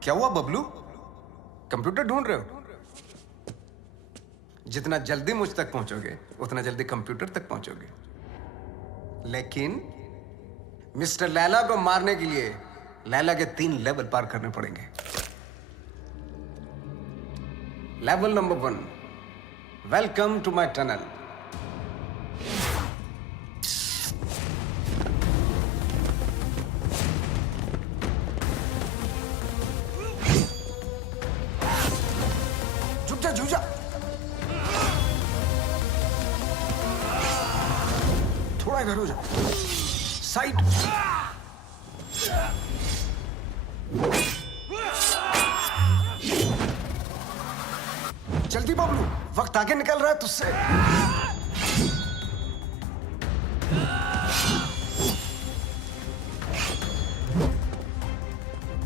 क्या हुआ बबलू? कंप्यूटर ढूंढ रहे हो? जितना जल्दी मुझ तक पहुंचोगे उतना जल्दी कंप्यूटर तक पहुंचोगे। लेकिन मिस्टर लैला को मारने के लिए लैला के 3 लेवल पार करने पड़ेंगे। Level number 1, welcome to my tunnel. झुक जा, थोड़ा इधर हो जा, साइड। जल्दी बबलू, वक्त आगे निकल रहा है तुझसे।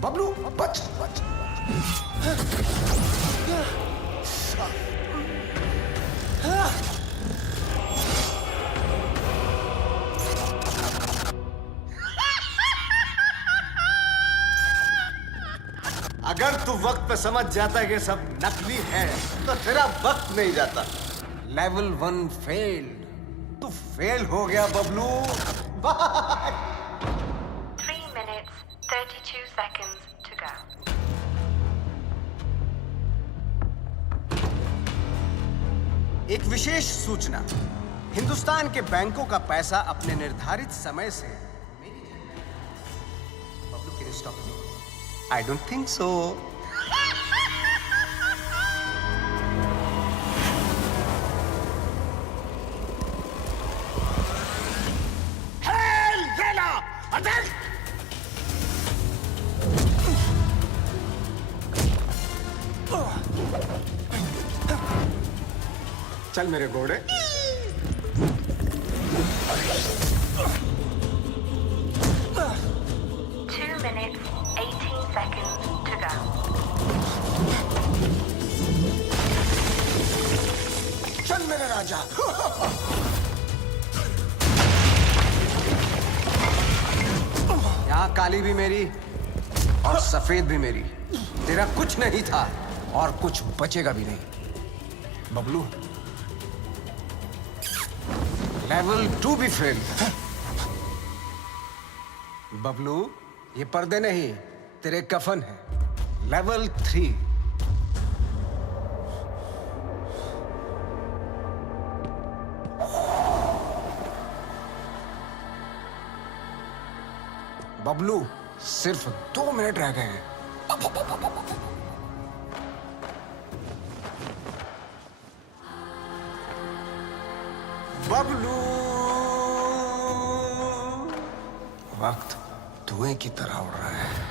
बबलू बच, बच। अगर तू वक्त पे समझ जाता है कि सब नकली है तो तेरा वक्त नहीं जाता। लेवल 1 फेल्ड, तू फेल हो गया Bablu. Bye. 3 minutes, 32 seconds to go. एक विशेष सूचना, हिंदुस्तान के बैंकों का पैसा अपने निर्धारित समय से Bablu can stop me? I don't think so. Hail Vela! Attack! चल मेरे घोड़े। 2 minutes, 18 seconds to go. चल मेरे राजा। यहाँ काली भी मेरी और सफेद भी मेरी। तेरा कुछ नहीं था और कुछ बचेगा भी नहीं बबलू। लेवल 2 भी फेल। बबलू, ये पर्दे नहीं, तेरे कफन है। लेवल 3। बबलू, सिर्फ 2 मिनट रह गए हैं। बबलू, वक्त धुएं की तरह उड़ रहा है।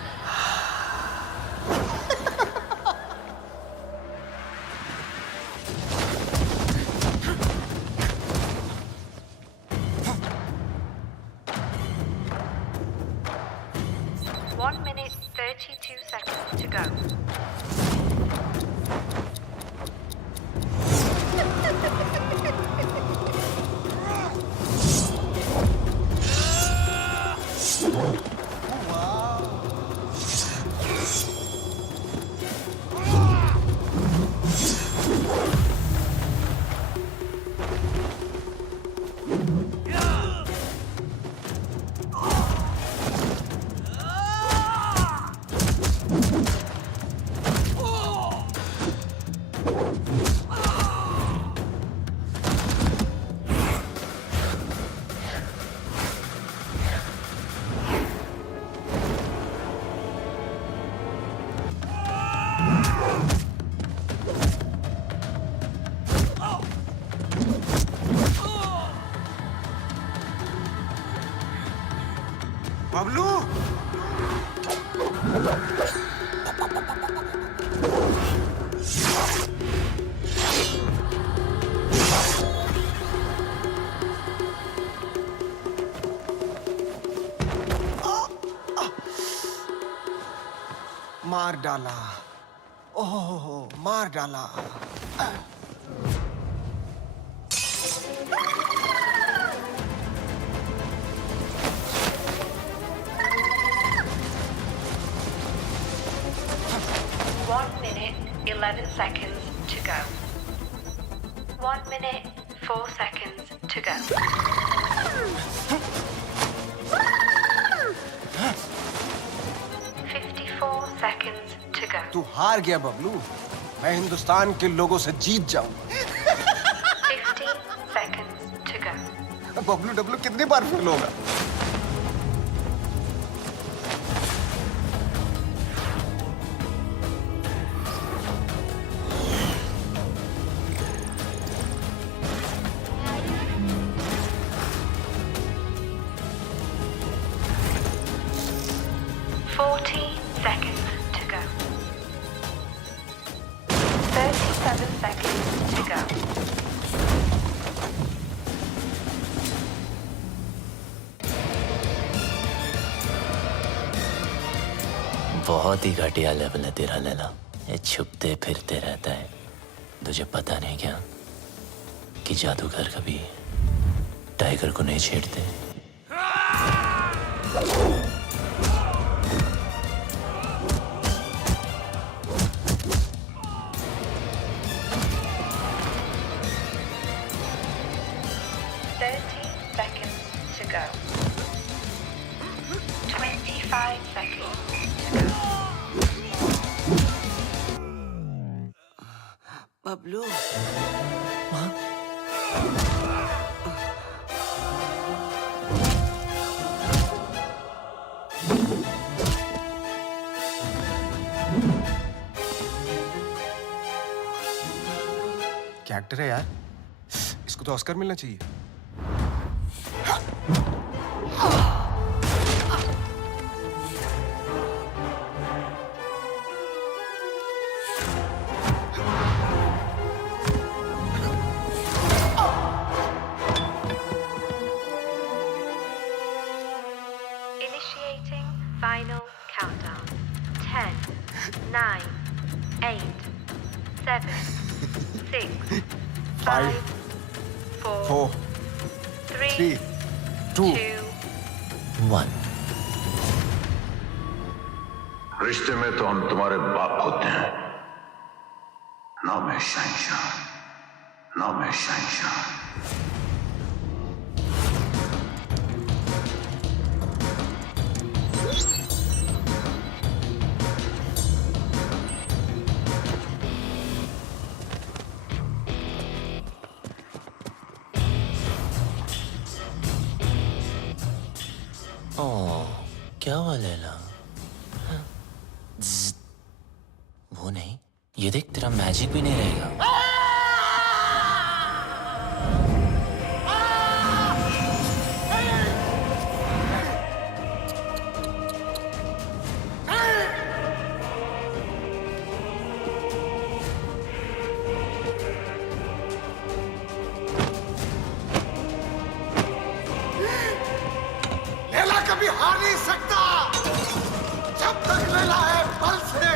One minute, 32 seconds to go. Bablu, मार डाला। ओह, मार डाला। One minute, 11 seconds to go. 1 minute, 4 seconds to go. Seconds to go. तू हार गया बबलू। मैं हिंदुस्तान के लोगों से जीत जाऊंगा। 15 seconds to go. Bablu Dablu कितनी बार फेल होगा? बहुत ही घटिया लेवल है तेरा लैला। ये छुपते फिरते रहता है। तुझे पता नहीं क्या कि जादूगर कभी टाइगर को नहीं छेड़ते। बबलू, क्या एक्टर है यार, इसको तो ऑस्कर मिलना चाहिए। Final countdown. 10, 9, 8, 7, 6, 5, 4, 3, 2, 1। रिश्ते में तो हम तुम्हारे बाप होते हैं, ना मैं शहंशाह, ना मैं शहंशाह। क्या हुआ लैला? हाँ? ज़्ज़। वो नहीं, ये देख तेरा मैजिक भी नहीं रहेगा। लैला कभी हार नहीं सकता जब तक लैला है पल्स है।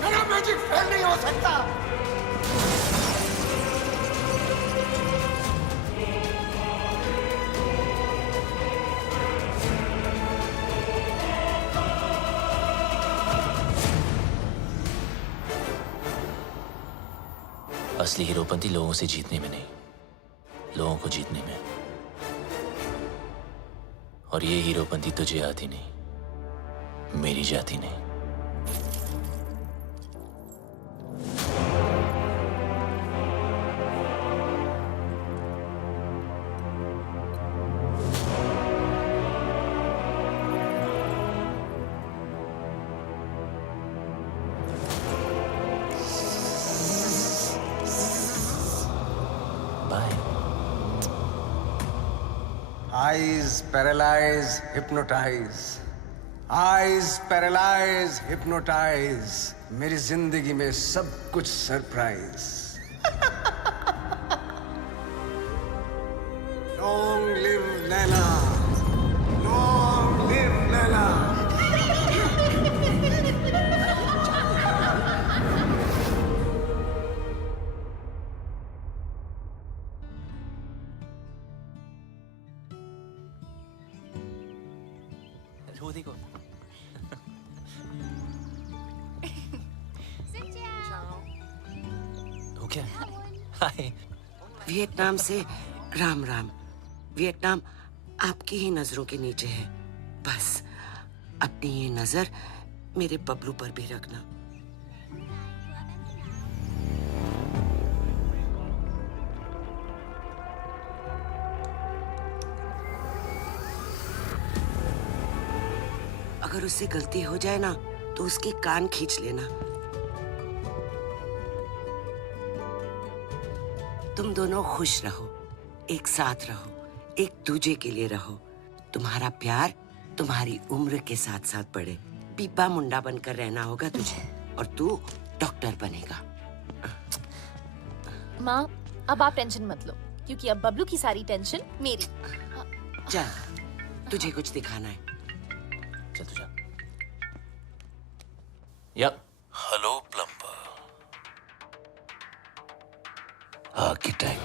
मेरा मैजिक फेल नहीं हो सकता। असली हीरोपंती लोगों से जीतने में नहीं, लोगों को जीतने में। और ये हीरोपंती तुझे आती नहीं, मेरी जाती नहीं। Eyes paralyze, hypnotize. Eyes paralyze, hypnotize. मेरी जिंदगी में सब कुछ surprise. Long live Laila. Long live Laila. वो देखो। हो क्या? हाय। वियतनाम से राम राम। वियतनाम आपकी ही नजरों के नीचे है। बस अपनी ये नजर मेरे बबलू पर भी रखना। अगर उससे गलती हो जाए ना तो उसके कान खींच लेना। तुम दोनों खुश रहो, एक साथ रहो, एक दूजे के लिए रहो। तुम्हारा प्यार तुम्हारी उम्र के साथ साथ बढ़े। पीपा मुंडा बनकर रहना होगा तुझे और तू डॉक्टर बनेगा। माँ, अब आप टेंशन मत लो क्योंकि अब बबलू की सारी टेंशन मेरी। चल, तुझे कुछ दिखाना है। चल तू जा। Hello plumber, architect.